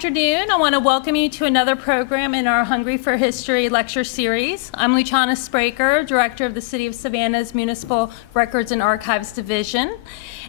afternoon. I want to welcome you to another program in our Hungry for History lecture series. I'm Luciana Spraker, Director of the City of Savannah's Municipal Records and Archives Division.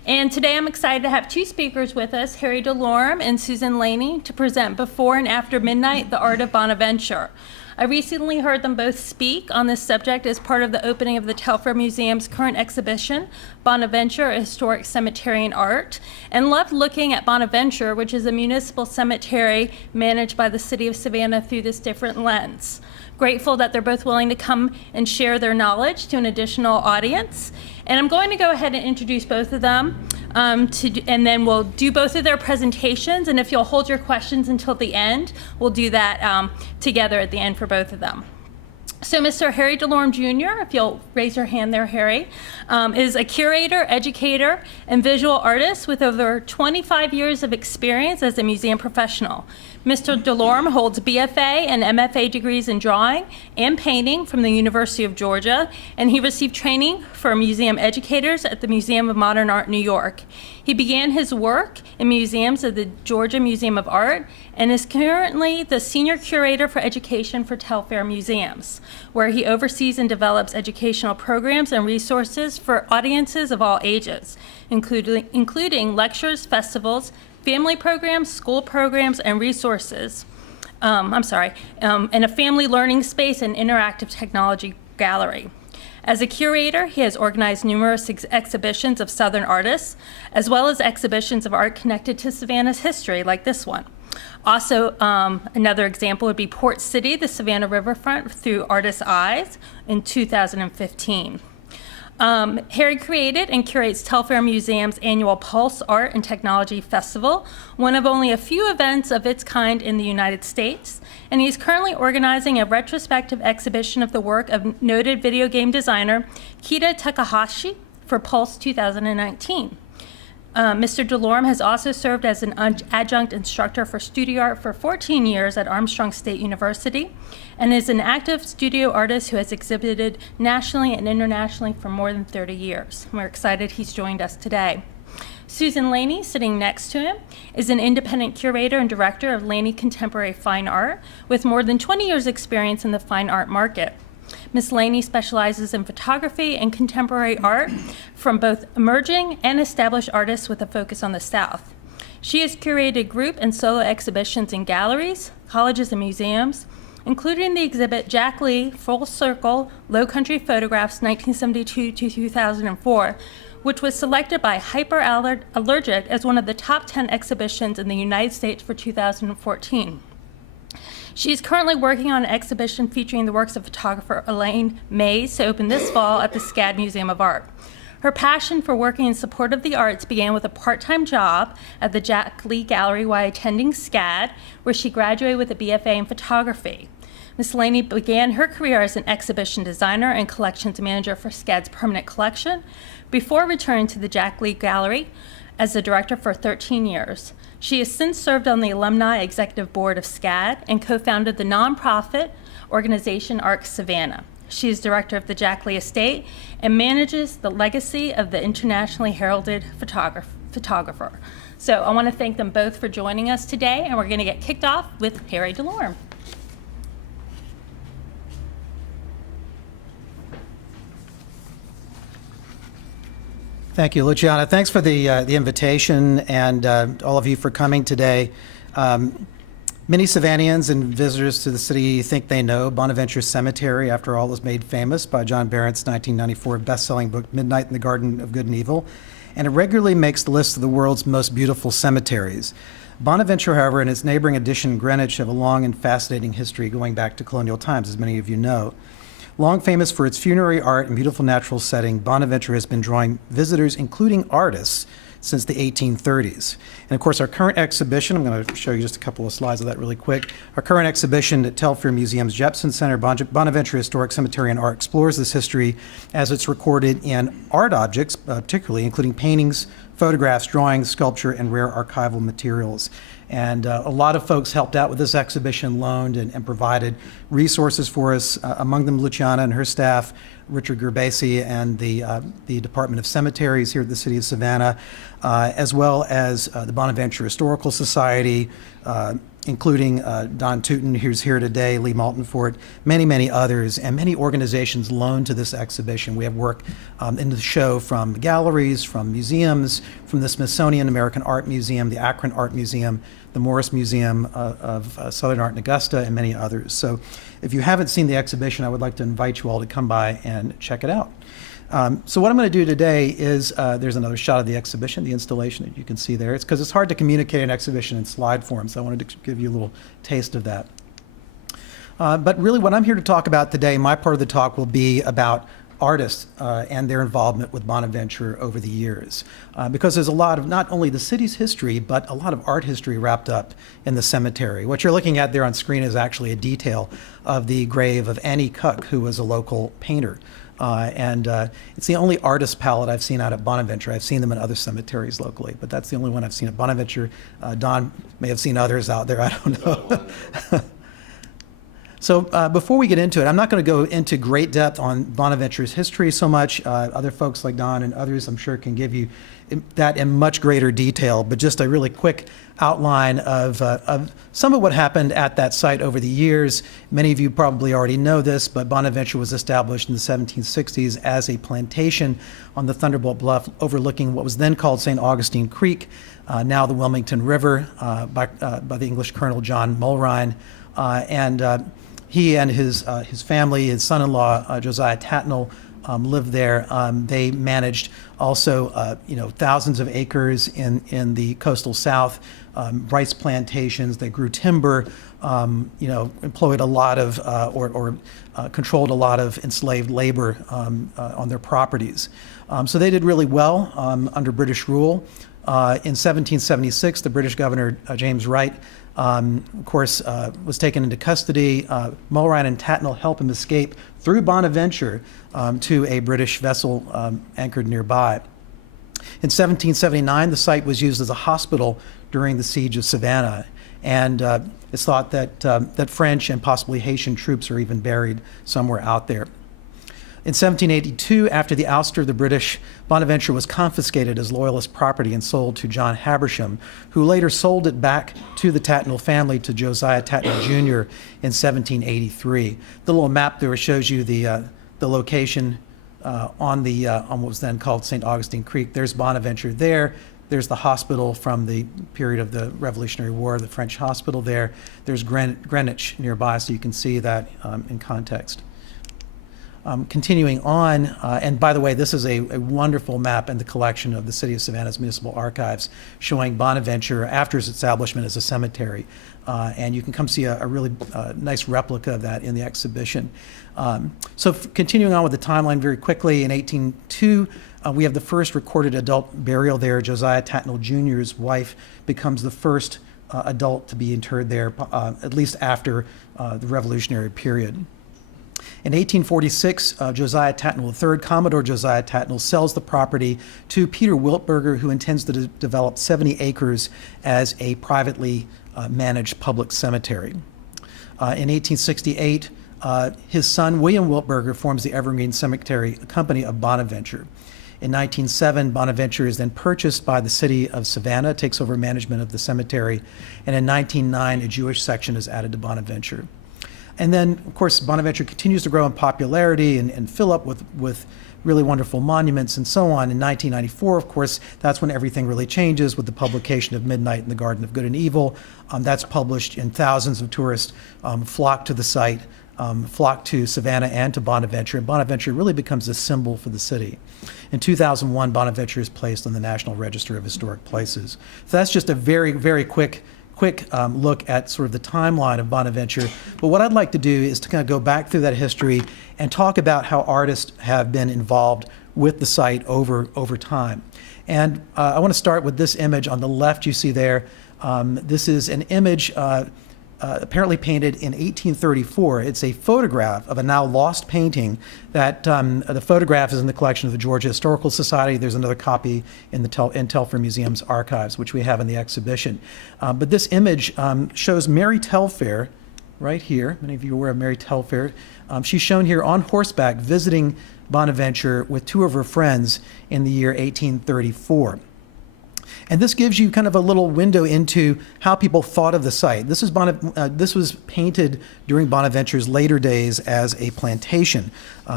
And today I'm excited to have two speakers with us, Harry Delorme and Susan Laney, to present Before and After Midnight, The Art of Bonaventure. I recently heard them both speak on this subject as part of the opening of the Telfair Museum's current exhibition, Bonaventure, a Historic Cemetery and Art, and loved looking at Bonaventure, which is a municipal cemetery managed by the City of Savannah, through this different lens. Grateful that they're both willing to come and share their knowledge to an additional audience. And I'm going to go ahead and introduce both of them, and then we'll do both of their presentations. And if you'll hold your questions until the end, we'll do that together at the end for both of them. So Mr. Harry Delorme Jr., if you'll raise your hand there, Harry, is a curator, educator, and visual artist with over 25 years of experience as a museum professional. Mr. Delorme holds BFA and MFA degrees in drawing and painting from the University of Georgia, and he received training for museum educators at the Museum of Modern Art, New York. He began his work in museums at the Georgia Museum of Art and is currently the Senior Curator for Education for Telfair Museums, where he oversees and develops educational programs and resources for audiences of all ages, including lectures, festivals, family programs, school programs, and resources. And a family learning space and interactive technology gallery. As a curator, he has organized numerous exhibitions of Southern artists, as well as exhibitions of art connected to Savannah's history, like this one. Also, another example would be Port City, the Savannah Riverfront, through Artist's Eyes in 2015. Harry created and curates Telfair Museum's annual Pulse Art and Technology Festival, one of only a few events of its kind in the United States, and he's currently organizing a retrospective exhibition of the work of noted video game designer Kita Takahashi for Pulse 2019. Mr. Delorme has also served as an adjunct instructor for studio art for 14 years at Armstrong State University and is an active studio artist who has exhibited nationally and internationally for more than 30 years. We're excited he's joined us today. Susan Laney, sitting next to him, is an independent curator and director of Laney Contemporary Fine Art with more than 20 years' experience in the fine art market. Ms. Laney specializes in photography and contemporary art from both emerging and established artists with a focus on the South. She has curated group and solo exhibitions in galleries, colleges, and museums, including the exhibit Jack Leigh, Full Circle, Low Country Photographs, 1972 to 2004, which was selected by Hyperallergic as one of the top 10 exhibitions in the United States for 2014. She is currently working on an exhibition featuring the works of photographer Elaine Mays to open this fall at the SCAD Museum of Art. Her passion for working in support of the arts began with a part-time job at the Jack Leigh Gallery while attending SCAD, where she graduated with a BFA in photography. Ms. Laney began her career as an exhibition designer and collections manager for SCAD's permanent collection before returning to the Jack Leigh Gallery as the director for 13 years. She has since served on the Alumni Executive Board of SCAD and co-founded the nonprofit organization ARC Savannah. She is director of the Jack Leigh Estate and manages the legacy of the internationally heralded photographer. So I want to thank them both for joining us today, and we're going to get kicked off with Harry Delorme. Thank you, Luciana. Thanks for the invitation, and all of you for coming today. Many Savannians and visitors to the city think they know Bonaventure Cemetery. After all, was made famous by John Barrett's 1994 best-selling book, Midnight in the Garden of Good and Evil, and it regularly makes the list of the world's most beautiful cemeteries. Bonaventure, however, and its neighboring addition, Greenwich, have a long and fascinating history going back to colonial times, as many of you know. Long famous for its funerary art and beautiful natural setting, Bonaventure has been drawing visitors, including artists, since the 1830s. And of course, our current exhibition, I'm going to show you just a couple of slides of that really quick. Our current exhibition at Telfair Museums Jepson Center, Bonaventure Historic Cemetery and Art, explores this history as it's recorded in art objects, particularly including paintings, photographs, drawings, sculpture, and rare archival materials. And a lot of folks helped out with this exhibition, loaned and provided resources for us, among them Luciana and her staff, Richard Gerbasi and the Department of Cemeteries here at the City of Savannah, as well as the Bonaventure Historical Society, including Don Tootin, who's here today, Lee Maltonfort, many, many others, and many organizations loaned to this exhibition. We have work in the show from galleries, from museums, from the Smithsonian American Art Museum, the Akron Art Museum, the Morris Museum of Southern Art in Augusta, and many others. So if you haven't seen the exhibition, I would like to invite you all to come by and check it out. So what I'm going to do today is, there's another shot of the exhibition, the installation that you can see there. It's because it's hard to communicate an exhibition in slide form, so I wanted to give you a little taste of that. But really what I'm here to talk about today, my part of the talk will be about artists and their involvement with Bonaventure over the years. Because there's a lot of not only the city's history, but a lot of art history wrapped up in the cemetery. What you're looking at there on screen is actually a detail of the grave of Annie Cook, who was a local painter. It's the only artist palette I've seen out at Bonaventure. I've seen them in other cemeteries locally, but that's the only one I've seen at Bonaventure. Don may have seen others out there, I don't know. So before we get into it, I'm not going to go into great depth on Bonaventure's history so much. Other folks like Don and others, I'm sure, can give you that in much greater detail, but just a really quick outline of some of what happened at that site over the years. Many of you probably already know this, but Bonaventure was established in the 1760s as a plantation on the Thunderbolt Bluff overlooking what was then called St. Augustine Creek, now the Wilmington River, by the English Colonel John Mulrine. He and his family, his son-in-law, Josiah Tatnall, lived there. They managed also, thousands of acres in the coastal South, rice plantations. They grew timber, employed a lot of, controlled a lot of enslaved labor on their properties. So they did really well under British rule. In 1776, the British governor, James Wright, of course, was taken into custody. Mulrine and Tatnall helped him escape through Bonaventure to a British vessel anchored nearby. In 1779, the site was used as a hospital during the siege of Savannah, and it's thought that French and possibly Haitian troops are even buried somewhere out there. In 1782, after the ouster of the British, Bonaventure was confiscated as Loyalist property and sold to John Habersham, who later sold it back to the Tatnall family to Josiah Tatnall Jr. in 1783. The little map there shows you the location on what was then called St. Augustine Creek. There's Bonaventure there. There's the hospital from the period of the Revolutionary War, the French hospital there. There's Greenwich nearby, so you can see that in context. Continuing on, and by the way, this is a wonderful map in the collection of the City of Savannah's Municipal Archives showing Bonaventure after its establishment as a cemetery. And you can come see a really nice replica of that in the exhibition. Continuing on with the timeline very quickly, in 1802, we have the first recorded adult burial there. Josiah Tatnall Jr.'s wife becomes the first adult to be interred there, at least after the Revolutionary period. In 1846, Josiah Tatnall III, Commodore Josiah Tatnall, sells the property to Peter Wiltberger, who intends to develop 70 acres as a privately managed public cemetery. In 1868, his son, William Wiltberger, forms the Evergreen Cemetery Company of Bonaventure. In 1907, Bonaventure is then purchased by the city of Savannah, takes over management of the cemetery, and in 1909, a Jewish section is added to Bonaventure. And then, of course, Bonaventure continues to grow in popularity and fill up with really wonderful monuments and so on. In 1994, of course, that's when everything really changes with the publication of Midnight in the Garden of Good and Evil. That's published, and thousands of tourists flock to the site, flock to Savannah and to Bonaventure, and Bonaventure really becomes a symbol for the city. In 2001, Bonaventure is placed on the National Register of Historic Places. So that's just a very, very quick look at sort of the timeline of Bonaventure. But what I'd like to do is to kind of go back through that history and talk about how artists have been involved with the site over time. And I want to start with this image on the left you see there. This is an image apparently painted in 1834. It's a photograph of a now lost painting that the photograph is in the collection of the Georgia Historical Society. There's another copy in the Telfair Museums archives, which we have in the exhibition. But this image shows Mary Telfair right here. Many of you are aware of Mary Telfair. She's shown here on horseback visiting Bonaventure with two of her friends in the year 1834. And this gives you kind of a little window into how people thought of the site. This was painted during Bonaventure's later days as a plantation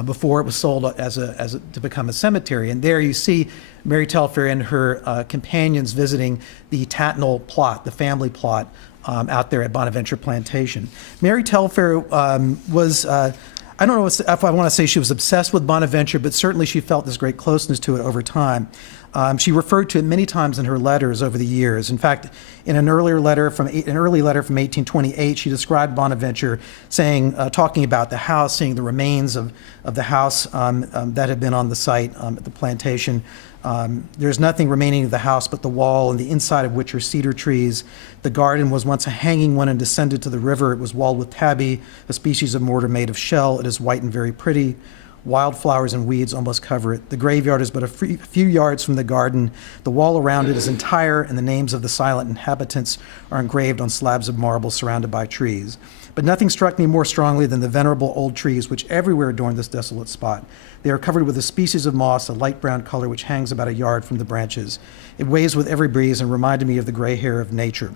before it was sold to become a cemetery. And there you see Mary Telfair and her companions visiting the Tatnall plot, the family plot, out there at Bonaventure Plantation. Mary Telfair was, I don't know if I want to say she was obsessed with Bonaventure, but certainly she felt this great closeness to it over time. She referred to it many times in her letters over the years. In fact, in an early letter from 1828, she described Bonaventure talking about the house, seeing the remains of the house that had been on the site at the plantation. There's nothing remaining of the house but the wall, and the inside of which are cedar trees. The garden was once a hanging one and descended to the river. It was walled with tabby, a species of mortar made of shell. It is white and very pretty. Wildflowers and weeds almost cover it. The graveyard is but a few yards from the garden. The wall around it is entire, and the names of the silent inhabitants are engraved on slabs of marble surrounded by trees. But nothing struck me more strongly than the venerable old trees which everywhere adorn this desolate spot. They are covered with a species of moss, a light brown color, which hangs about a yard from the branches. It waves with every breeze and reminded me of the gray hair of nature.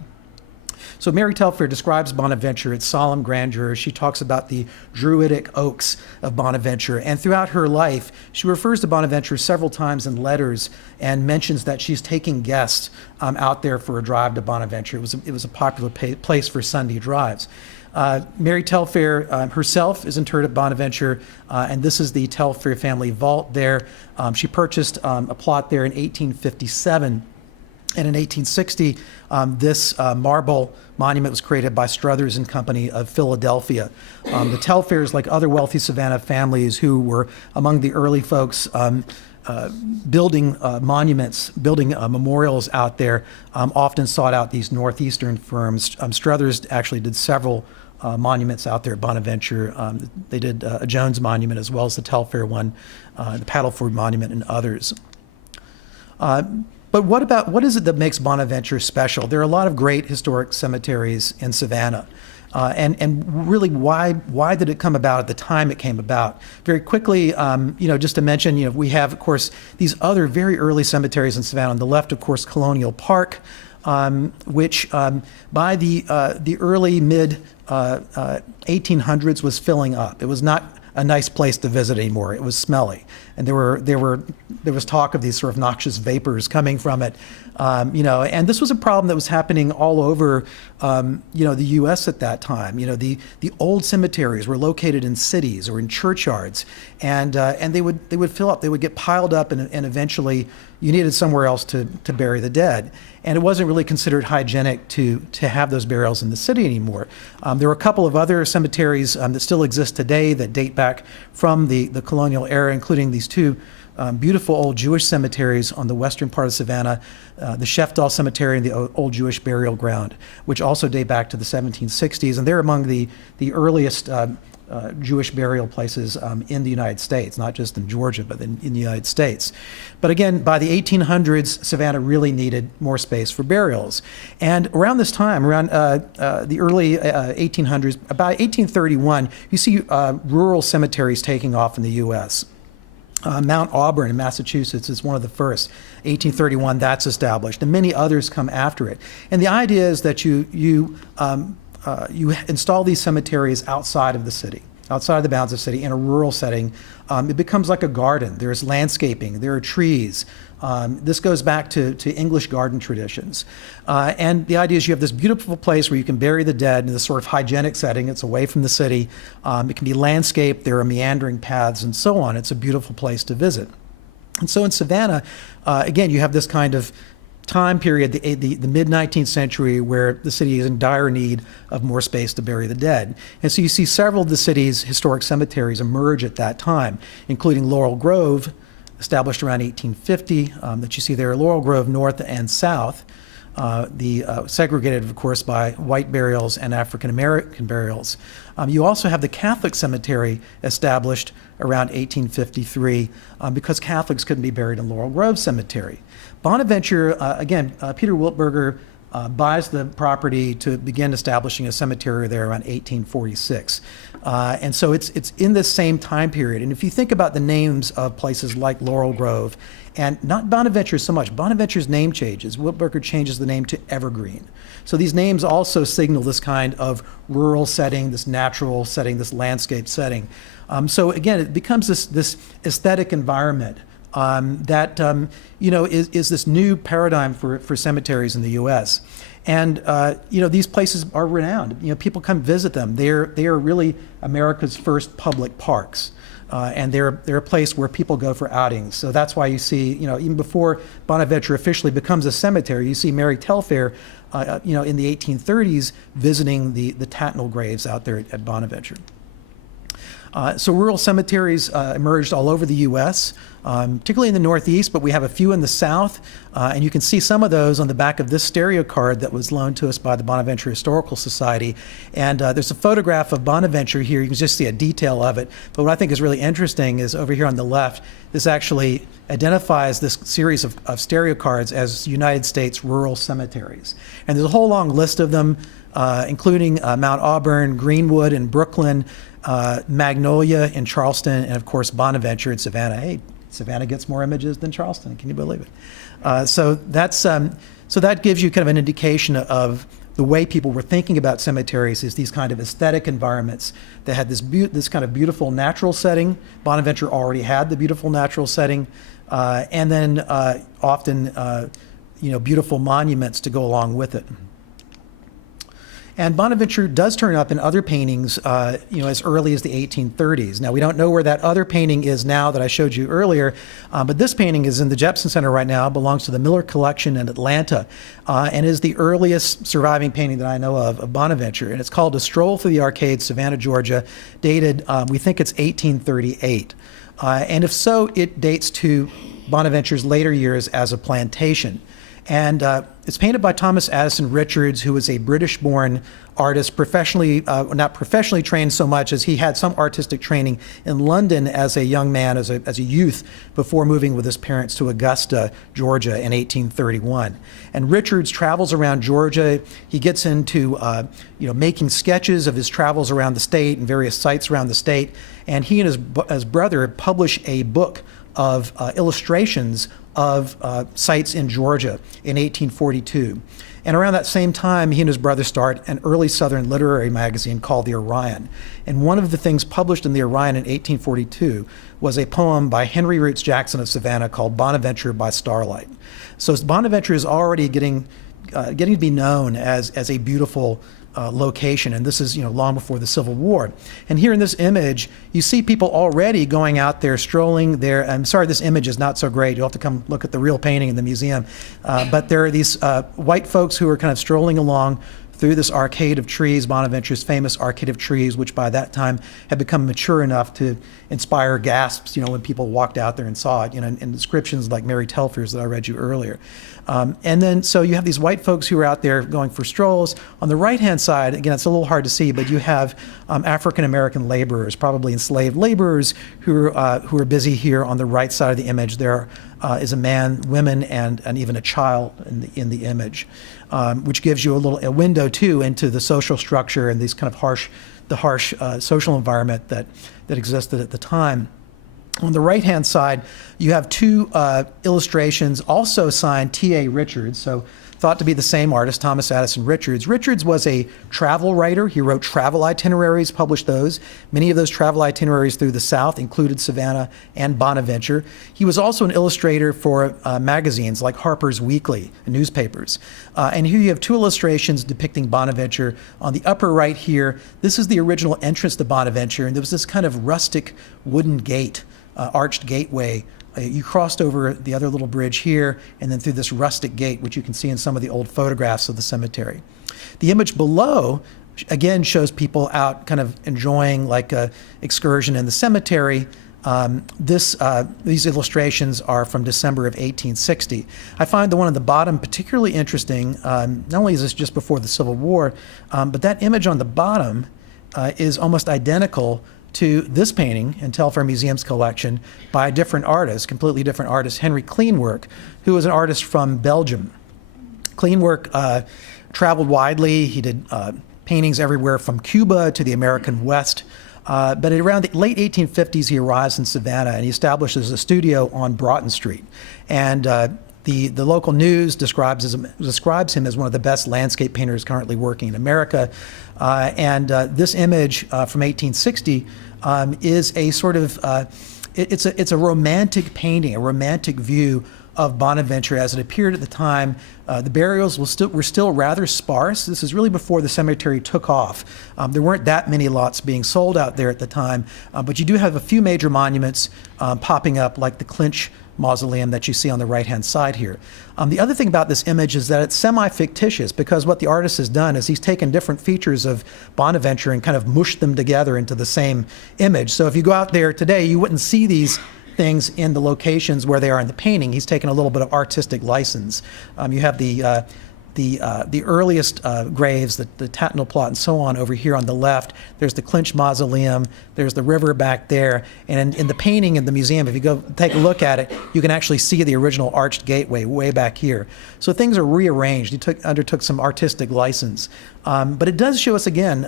So Mary Telfair describes Bonaventure, its solemn grandeur. She talks about the druidic oaks of Bonaventure. And throughout her life, she refers to Bonaventure several times in letters and mentions that she's taking guests out there for a drive to Bonaventure. It was a popular place for Sunday drives. Mary Telfair herself is interred at Bonaventure, and this is the Telfair family vault there. She purchased a plot there in 1857. And in 1860, this marble monument was created by Struthers and Company of Philadelphia. The Telfairs, like other wealthy Savannah families who were among the early folks building monuments, building memorials out there, often sought out these northeastern firms. Struthers actually did several monuments out there at Bonaventure. They did a Jones monument as well as the Telfair one, the Paddleford monument, and others. But what is it that makes Bonaventure special? There are a lot of great historic cemeteries in Savannah. And really, why did it come about at the time it came about? Very quickly, just to mention, we have, of course, these other very early cemeteries in Savannah. On the left, of course, Colonial Park, which by the early mid 1800s was filling up. It was not a nice place to visit anymore. It was smelly, and there was talk of these sort of noxious vapors coming from it, and this was a problem that was happening all over, the U.S. at that time. The old cemeteries were located in cities or in churchyards, and they would fill up. They would get piled up, and eventually you needed somewhere else to bury the dead. And it wasn't really considered hygienic to have those burials in the city anymore. There were a couple of other cemeteries that still exist today that date back from the colonial era, including these two beautiful old Jewish cemeteries on the western part of Savannah, the Shefdal Cemetery and the Old Jewish Burial Ground, which also date back to the 1760s. And they're among the earliest Jewish burial places in the United States, not just in Georgia, but in the United States. But again, by the 1800s, Savannah really needed more space for burials. And around this time, around the early 1800s, about 1831, you see rural cemeteries taking off in the U.S. Mount Auburn in Massachusetts is one of the first. 1831, that's established, and many others come after it. And the idea is that you install these cemeteries outside of the city, outside the bounds of the city, in a rural setting. It becomes like a garden. There's landscaping, there are trees. This goes back to English garden traditions. And the idea is you have this beautiful place where you can bury the dead in this sort of hygienic setting. It's away from the city. It can be landscaped. There are meandering paths and so on. It's a beautiful place to visit. And so in Savannah, again, you have this kind of time period, the mid-19th century, where the city is in dire need of more space to bury the dead. And so you see several of the city's historic cemeteries emerge at that time, including Laurel Grove, established around 1850, that you see there, Laurel Grove North and South, segregated, of course, by white burials and African American burials. You also have the Catholic cemetery established around 1853 because Catholics couldn't be buried in Laurel Grove Cemetery. Bonaventure, again, Peter Wiltberger buys the property to begin establishing a cemetery there around 1846. And so it's in this same time period. And if you think about the names of places like Laurel Grove, and not Bonaventure so much, Bonaventure's name changes. Wiltberger changes the name to Evergreen. So these names also signal this kind of rural setting, this natural setting, this landscape setting. So again, it becomes this aesthetic environment that is this new paradigm for cemeteries in the U.S. And these places are renowned. People come visit them. They are really America's first public parks. And they're a place where people go for outings. So that's why you see, even before Bonaventure officially becomes a cemetery, you see Mary Telfair, in the 1830s visiting the Tatnall graves out there at Bonaventure. So rural cemeteries emerged all over the U.S., particularly in the Northeast, but we have a few in the South. And you can see some of those on the back of this stereo card that was loaned to us by the Bonaventure Historical Society. And there's a photograph of Bonaventure here. You can just see a detail of it. But what I think is really interesting is over here on the left, this actually identifies this series of stereo cards as United States rural cemeteries. And there's a whole long list of them, including Mount Auburn, Greenwood in Brooklyn, Magnolia in Charleston, and of course Bonaventure in Savannah. Hey, Savannah gets more images than Charleston. Can you believe it? So that gives you kind of an indication of the way people were thinking about cemeteries is these kind of aesthetic environments that had this kind of beautiful natural setting. Bonaventure already had the beautiful natural setting, and then often beautiful monuments to go along with it. And Bonaventure does turn up in other paintings, as early as the 1830s. Now, we don't know where that other painting is now that I showed you earlier, but this painting is in the Jepson Center right now, belongs to the Miller Collection in Atlanta, and is the earliest surviving painting that I know of Bonaventure. And it's called A Stroll Through the Arcade, Savannah, Georgia, dated, we think it's 1838. And if so, it dates to Bonaventure's later years as a plantation. And it's painted by Thomas Addison Richards, who was a British-born artist, not professionally trained so much as he had some artistic training in London as a young man, as a youth, before moving with his parents to Augusta, Georgia in 1831. And Richards travels around Georgia. He gets into making sketches of his travels around the state and various sites around the state. And he and his brother publish a book of illustrations of sites in Georgia in 1842. And around that same time, he and his brother start an early Southern literary magazine called The Orion. And one of the things published in The Orion in 1842 was a poem by Henry Roots Jackson of Savannah called Bonaventure by Starlight. So Bonaventure is already getting to be known as a beautiful location, and this is long before the Civil War. And here in this image, you see people already going out there, strolling there. I'm sorry, this image is not so great. You'll have to come look at the real painting in the museum. But there are these white folks who are kind of strolling along through this arcade of trees, Bonaventure's famous arcade of trees, which by that time had become mature enough to inspire gasps, when people walked out there and saw it, and descriptions like Mary Telfair's that I read you earlier. And then, so you have these white folks who are out there going for strolls. On the right-hand side, again, it's a little hard to see, but you have African-American laborers, probably enslaved laborers, who are busy here on the right side of the image. There is a man, women, and even a child in the image, which gives you a window too into the social structure and these kind of harsh social environment that existed at the time. On the right-hand side, you have two illustrations, also signed T.A. Richards, so thought to be the same artist, Thomas Addison Richards. Richards was a travel writer. He wrote travel itineraries, published those. Many of those travel itineraries through the South included Savannah and Bonaventure. He was also an illustrator for magazines like Harper's Weekly, newspapers. And here you have two illustrations depicting Bonaventure. On the upper right here, this is the original entrance to Bonaventure, and there was this kind of rustic wooden gate, arched gateway. You crossed over the other little bridge here and then through this rustic gate, which you can see in some of the old photographs of the cemetery. The image below, again, shows people out kind of enjoying like a excursion in the cemetery. These illustrations are from December of 1860. I find the one on the bottom particularly interesting. Not only is this just before the Civil War, but that image on the bottom is almost identical to this painting in Telfair Museums collection by a different artist, completely different artist, Henry Kleinwerk, who was an artist from Belgium. Kleinwerk traveled widely. He did paintings everywhere from Cuba to the American West. But at around the late 1850s, he arrives in Savannah and he establishes a studio on Broughton Street. And the local news describes him as one of the best landscape painters currently working in America. This image from 1860 is a sort of, it's a romantic painting, a romantic view of Bonaventure as it appeared at the time. The burials were still rather sparse. This is really before the cemetery took off. There weren't that many lots being sold out there at the time, but you do have a few major monuments popping up, like the Clinch Mausoleum that you see on the right-hand side here. The other thing about this image is that it's semi-fictitious, because what the artist has done is he's taken different features of Bonaventure and kind of mushed them together into the same image. So if you go out there today, you wouldn't see these things in the locations where they are in the painting. He's taken a little bit of artistic license. You have the earliest graves, the Tattnall plot and so on over here on the left. There's the Clinch Mausoleum. There's the river back there. And in the painting in the museum, if you go take a look at it, you can actually see the original arched gateway way back here. So things are rearranged. He undertook some artistic license. But it does show us, again,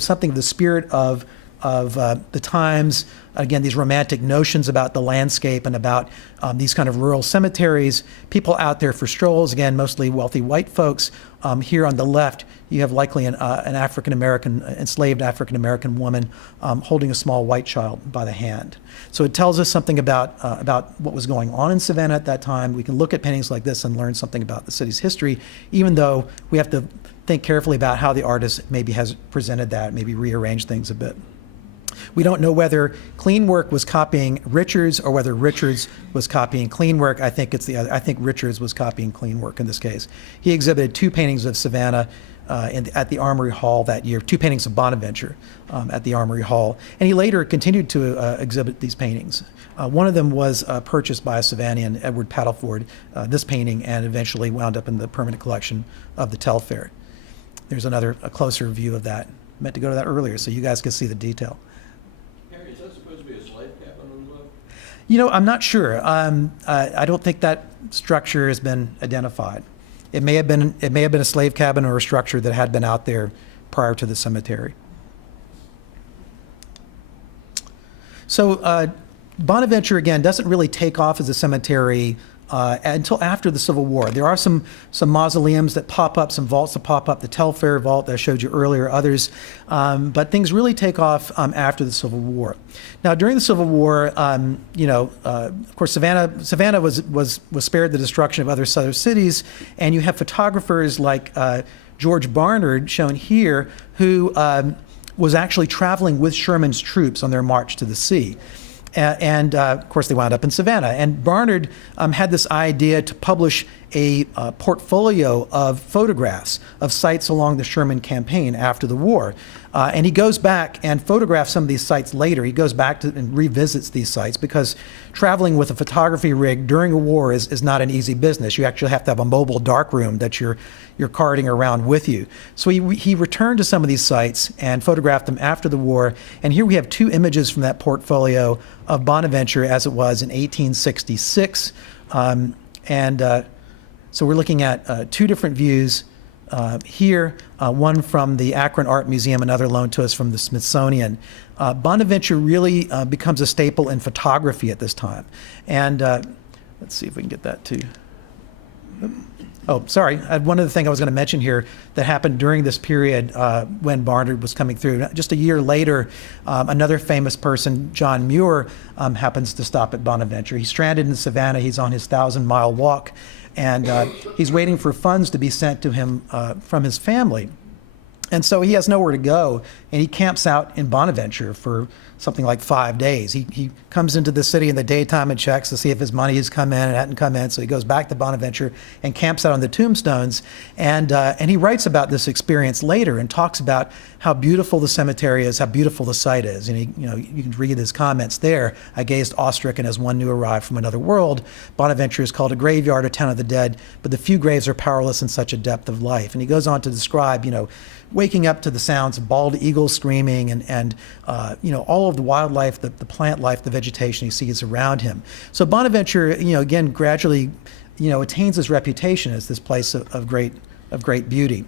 something of the spirit of the times. Again, these romantic notions about the landscape and about these kind of rural cemeteries, people out there for strolls, again, mostly wealthy white folks. Here on the left, you have likely an African-American, enslaved African-American woman holding a small white child by the hand. So it tells us something about what was going on in Savannah at that time. We can look at paintings like this and learn something about the city's history, even though we have to think carefully about how the artist maybe has presented that, maybe rearranged things a bit. We don't know whether clean work was copying Richards or whether Richards was copying clean work. I think it's the other. I think Richards was copying clean work in this case. He exhibited two paintings of Savannah at the Armory Hall that year, two paintings of Bonaventure at the Armory Hall. And he later continued to exhibit these paintings. One of them was purchased by a Savannian, Edward Paddleford, this painting, and eventually wound up in the permanent collection of the Telfair. There's a closer view of that. I meant to go to that earlier so you guys could see the detail. Is that supposed to be a slave cabin on the left? I'm not sure. I don't think that structure has been identified. It may have been a slave cabin or a structure that had been out there prior to the cemetery. So Bonaventure, again, doesn't really take off as a cemetery until after the Civil War. There are some mausoleums that pop up, some vaults that pop up, the Telfair vault that I showed you earlier, others, but things really take off after the Civil War. Now, during the Civil War, of course, Savannah was spared the destruction of other southern cities, and you have photographers like George Barnard, shown here, who was actually traveling with Sherman's troops on their march to the sea. Of course, they wound up in Savannah. And Barnard had this idea to publish a portfolio of photographs of sites along the Sherman campaign after the war. And he goes back and photographs some of these sites later. He goes back and revisits these sites, because traveling with a photography rig during a war is not an easy business. You actually have to have a mobile darkroom that you're carting around with you. So he returned to some of these sites and photographed them after the war. And here we have two images from that portfolio of Bonaventure as it was in 1866. So we're looking at two different views here, one from the Akron Art Museum, another loaned to us from the Smithsonian. Bonaventure really becomes a staple in photography at this time. And let's see if we can get that too. Oh, sorry. One other thing I was going to mention here that happened during this period when Barnard was coming through. Just a year later, another famous person, John Muir, happens to stop at Bonaventure. He's stranded in Savannah. He's on his 1,000-mile walk, and he's waiting for funds to be sent to him from his family. And so he has nowhere to go, and he camps out in Bonaventure for something like 5 days. He comes into the city in the daytime and checks to see if his money has come in and hadn't come in. So he goes back to Bonaventure and camps out on the tombstones. And he writes about this experience later and talks about how beautiful the cemetery is, how beautiful the site is. And you can read his comments there. I gazed awe-stricken as one new arrived from another world. Bonaventure is called a graveyard, a town of the dead, but the few graves are powerless in such a depth of life. And he goes on to describe, waking up to the sounds of bald eagles screaming and all of the wildlife, the plant life, the vegetation he sees around him. So Bonaventure, again, gradually, attains his reputation as this place of great beauty.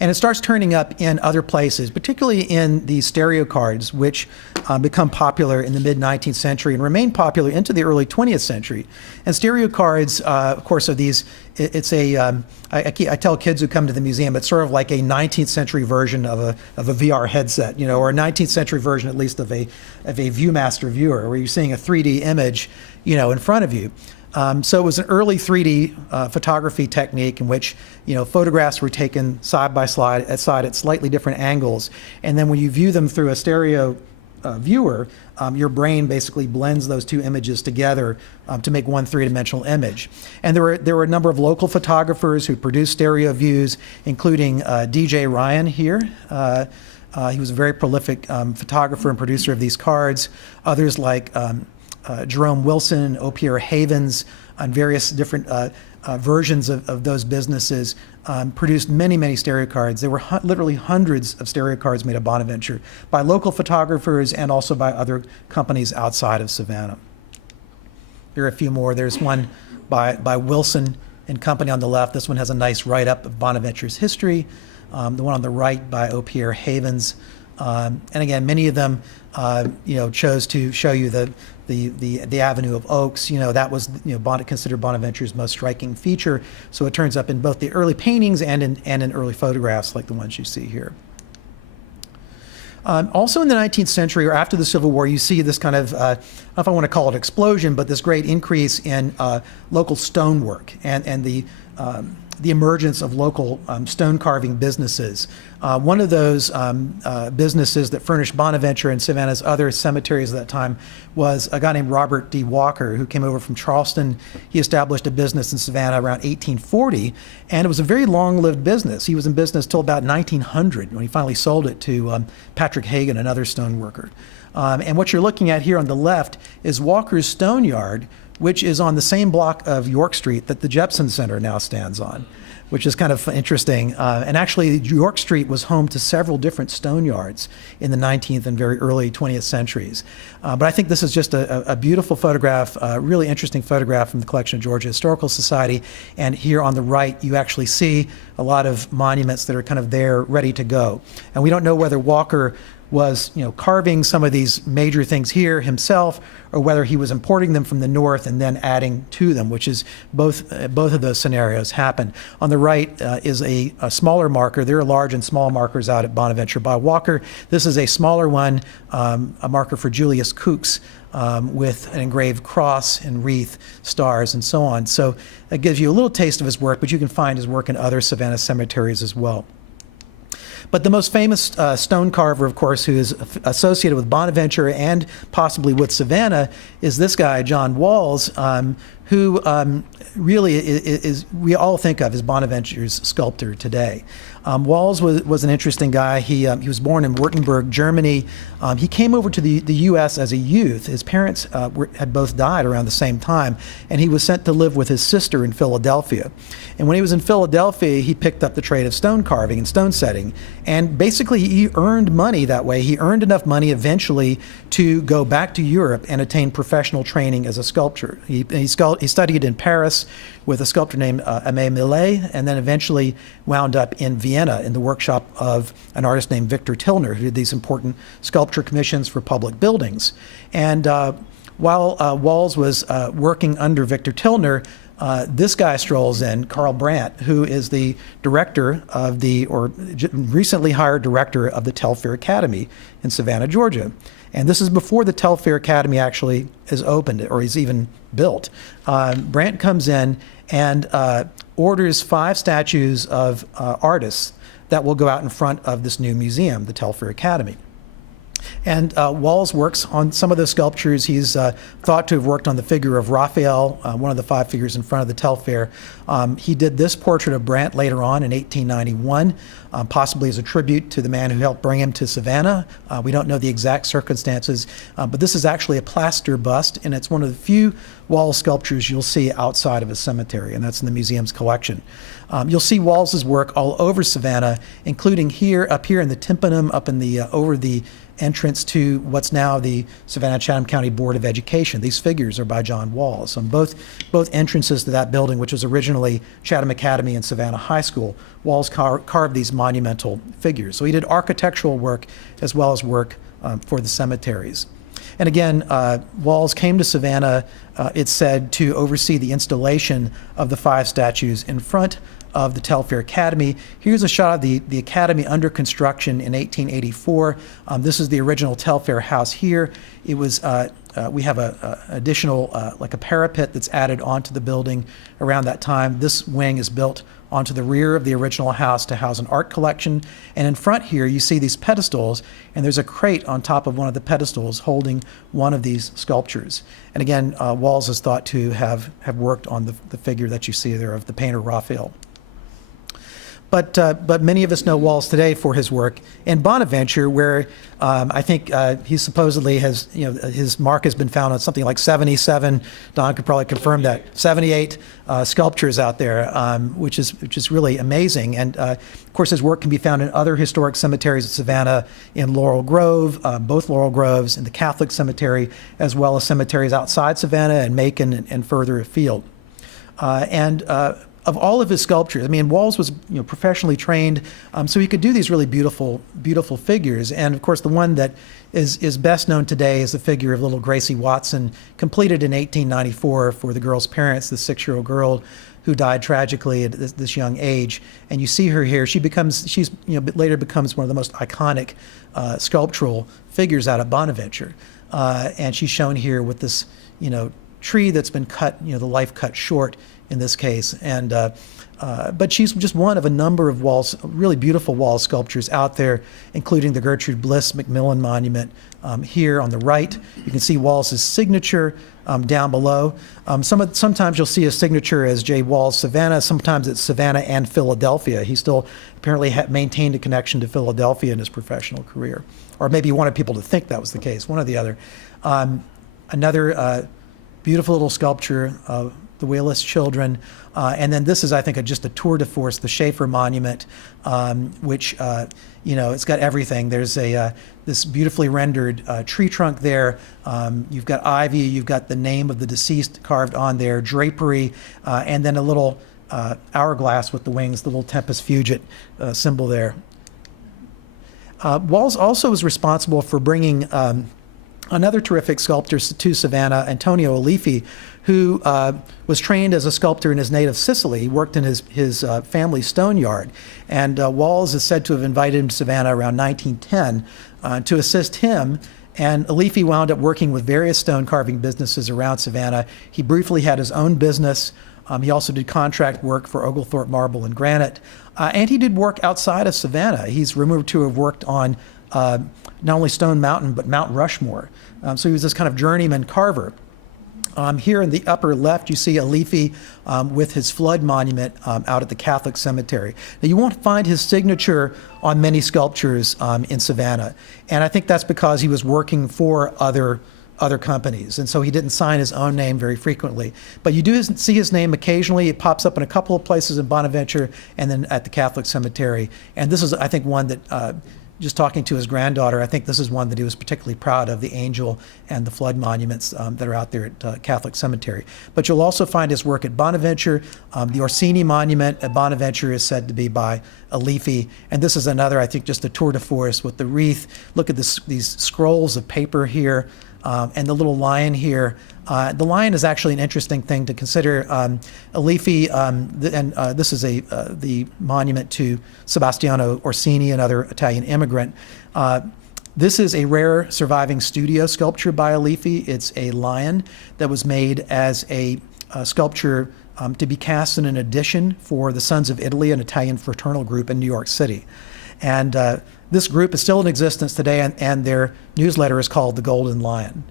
And it starts turning up in other places, particularly in the stereo cards, which become popular in the mid-19th century and remain popular into the early 20th century. And stereo cards, of course, are these, I tell kids who come to the museum, it's sort of like a 19th century version of a VR headset, or a 19th century version, at least, of a Viewmaster viewer, where you're seeing a 3D image, in front of you. So it was an early 3D photography technique in which, photographs were taken side by side at slightly different angles. And then when you view them through a stereo viewer, your brain basically blends those two images together to make one three-dimensional image. And there were a number of local photographers who produced stereo views, including DJ Ryan here. He was a very prolific photographer and producer of these cards. Others like Jerome Wilson, O. Pierre Havens, on various different versions of those businesses, produced many, many stereo cards. There were literally hundreds of stereo cards made of Bonaventure by local photographers and also by other companies outside of Savannah. Here are a few more. There's one by Wilson and Company on the left. This one has a nice write-up of Bonaventure's history. The one on the right by O. Pierre Havens. And again, many of them, chose to show you the avenue of oaks. That was considered Bonaventure's most striking feature. So it turns up in both the early paintings and in early photographs like the ones you see here. Also in the 19th century or after the Civil War, you see this kind of, I don't know if I want to call it explosion, but this great increase in local stonework and the emergence of local stone carving businesses. One of those businesses that furnished Bonaventure and Savannah's other cemeteries at that time was a guy named Robert D. Walker, who came over from Charleston. He established a business in Savannah around 1840, and it was a very long-lived business. He was in business till about 1900 when he finally sold it to Patrick Hagan, another stoneworker. And what you're looking at here on the left is Walker's Stone Yard, which is on the same block of York Street that the Jepson Center now stands on, which is kind of interesting. And actually, York Street was home to several different stone yards in the 19th and very early 20th centuries. But I think this is just a beautiful photograph, a really interesting photograph from the collection of Georgia Historical Society. And here on the right, you actually see a lot of monuments that are kind of there, ready to go. And we don't know whether Walker was carving some of these major things here himself, or whether he was importing them from the north and then adding to them, which is both of those scenarios happen. On the right is a smaller marker. There are large and small markers out at Bonaventure by Walker. This is a smaller one, a marker for Julius Cookes, with an engraved cross and wreath, stars, and so on. So it gives you a little taste of his work, but you can find his work in other Savannah cemeteries as well. But the most famous stone carver, of course, who is associated with Bonaventure and possibly with Savannah, is this guy, John Walls, who really is we all think of as Bonaventure's sculptor today. Walls was an interesting guy. He was born in Württemberg, Germany. He came over to the U.S. as a youth. His parents had both died around the same time, and he was sent to live with his sister in Philadelphia. And when he was in Philadelphia, he picked up the trade of stone carving and stone setting. And basically, he earned money that way. He earned enough money eventually to go back to Europe and attain professional training as a sculptor. He studied in Paris with a sculptor named Aimé Millet, and then eventually wound up in Vienna in the workshop of an artist named Victor Tillner, who did these important sculpture commissions for public buildings. And while Walls was working under Victor Tillner, this guy strolls in, Carl Brandt, who is the director of recently hired director of the Telfair Academy in Savannah, Georgia. And this is before the Telfair Academy actually is opened or is even built. Brandt comes in and orders 5 statues of artists that will go out in front of this new museum, the Telfair Academy. And Walls works on some of those sculptures. He's thought to have worked on the figure of Raphael, one of the 5 figures in front of the Telfair. He did this portrait of Brandt later on in 1891, possibly as a tribute to the man who helped bring him to Savannah. We don't know the exact circumstances, but this is actually a plaster bust, and it's one of the few wall sculptures you'll see outside of a cemetery, and that's in the museum's collection. You'll see Walls's work all over Savannah, including up here in the tympanum, up in the over the entrance to what's now the Savannah-Chatham County Board of Education. These figures are by John Walls. On both entrances to that building, which was originally Chatham Academy and Savannah High School, Walls carved these monumental figures. So he did architectural work as well as work for the cemeteries. And again, Walls came to Savannah, it's said, to oversee the installation of the 5 statues in front of the Telfair Academy. Here's a shot of the Academy under construction in 1884. This is the original Telfair house here. It was, we have a additional, like a parapet that's added onto the building around that time. This wing is built onto the rear of the original house to house an art collection. And in front here, you see these pedestals, and there's a crate on top of one of the pedestals holding one of these sculptures. And again, Walls is thought to have worked on the figure that you see there of the painter Raphael. But many of us know Walls today for his work in Bonaventure, where I think he supposedly has, his mark has been found on something like 77. Don could probably confirm that 78 sculptures out there, which is really amazing. And of course, his work can be found in other historic cemeteries of Savannah, in Laurel Grove, both Laurel Groves, in the Catholic Cemetery, as well as cemeteries outside Savannah and Macon and further afield. Of all of his sculptures, I mean, Walls was professionally trained, so he could do these really beautiful figures. And of course, the one that is best known today is the figure of little Gracie Watson, completed in 1894 for the girl's parents, the 6-year-old girl who died tragically at this young age. And you see her here. She's later becomes one of the most iconic sculptural figures out of Bonaventure, and she's shown here with this tree that's been cut, the life cut short in this case. And but she's just one of a number of Walls, really beautiful Walls sculptures out there, including the Gertrude Bliss McMillan Monument here on the right. You can see Walls' signature down below. Sometimes you'll see a signature as J. Walls Savannah. Sometimes it's Savannah and Philadelphia. He still apparently maintained a connection to Philadelphia in his professional career, or maybe he wanted people to think that was the case, one or the other. Another beautiful little sculpture of the Whaleless Children. And then this is, I think, just a tour de force, the Shafer Monument, which, it's got everything. There's this beautifully rendered tree trunk there. You've got ivy, you've got the name of the deceased carved on there, drapery, and then a little hourglass with the wings, the little Tempus Fugit symbol there. Walls also was responsible for bringing another terrific sculptor to Savannah, Antonio Alifi, who was trained as a sculptor in his native Sicily. He worked in his family's stone yard. And Walls is said to have invited him to Savannah around 1910 to assist him. And Alifi wound up working with various stone carving businesses around Savannah. He briefly had his own business. He also did contract work for Oglethorpe Marble and Granite. And he did work outside of Savannah. He's rumored to have worked on not only Stone Mountain, but Mount Rushmore. So he was this kind of journeyman carver. Here in the upper left, you see Alifi with his flood monument out at the Catholic Cemetery. Now, you won't find his signature on many sculptures in Savannah, and I think that's because he was working for other companies, and so he didn't sign his own name very frequently. But you do see his name occasionally. It pops up in a couple of places in Bonaventure and then at the Catholic Cemetery. And this is, I think, one that just talking to his granddaughter, I think this is one that he was particularly proud of, the angel and the flood monuments that are out there at Catholic Cemetery. But you'll also find his work at Bonaventure. The Orsini Monument at Bonaventure is said to be by Alifi. And this is another, I think, just a tour de force with the wreath. Look at these scrolls of paper here and the little lion here. The lion is actually an interesting thing to consider. Alifi, and this is the monument to Sebastiano Orsini, another Italian immigrant. This is a rare surviving studio sculpture by Alifi. It's a lion that was made as a sculpture to be cast in an edition for the Sons of Italy, an Italian fraternal group in New York City. And this group is still in existence today, and their newsletter is called The Golden Lion.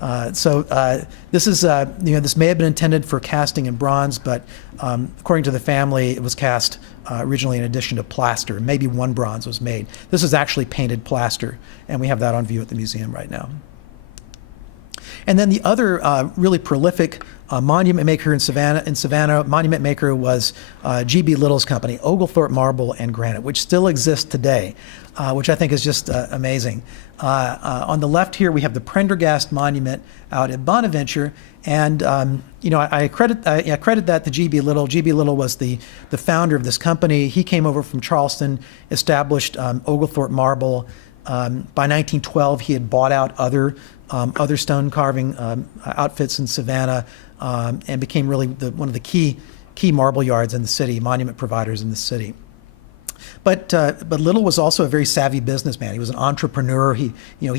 This is, this may have been intended for casting in bronze, but according to the family, it was cast originally in addition to plaster. Maybe one bronze was made. This is actually painted plaster, and we have that on view at the museum right now. And then the other really prolific monument maker in Savannah, monument maker was G.B. Little's company, Oglethorpe Marble and Granite, which still exists today, which I think is just amazing. On the left here, we have the Prendergast Monument out at Bonaventure, and I credit that to G.B. Little. G.B. Little was the founder of this company. He came over from Charleston, established Oglethorpe Marble. By 1912, he had bought out other stone carving outfits in Savannah, and became really one of the key marble yards in the city, monument providers in the city. But Little was also a very savvy businessman. He was an entrepreneur. He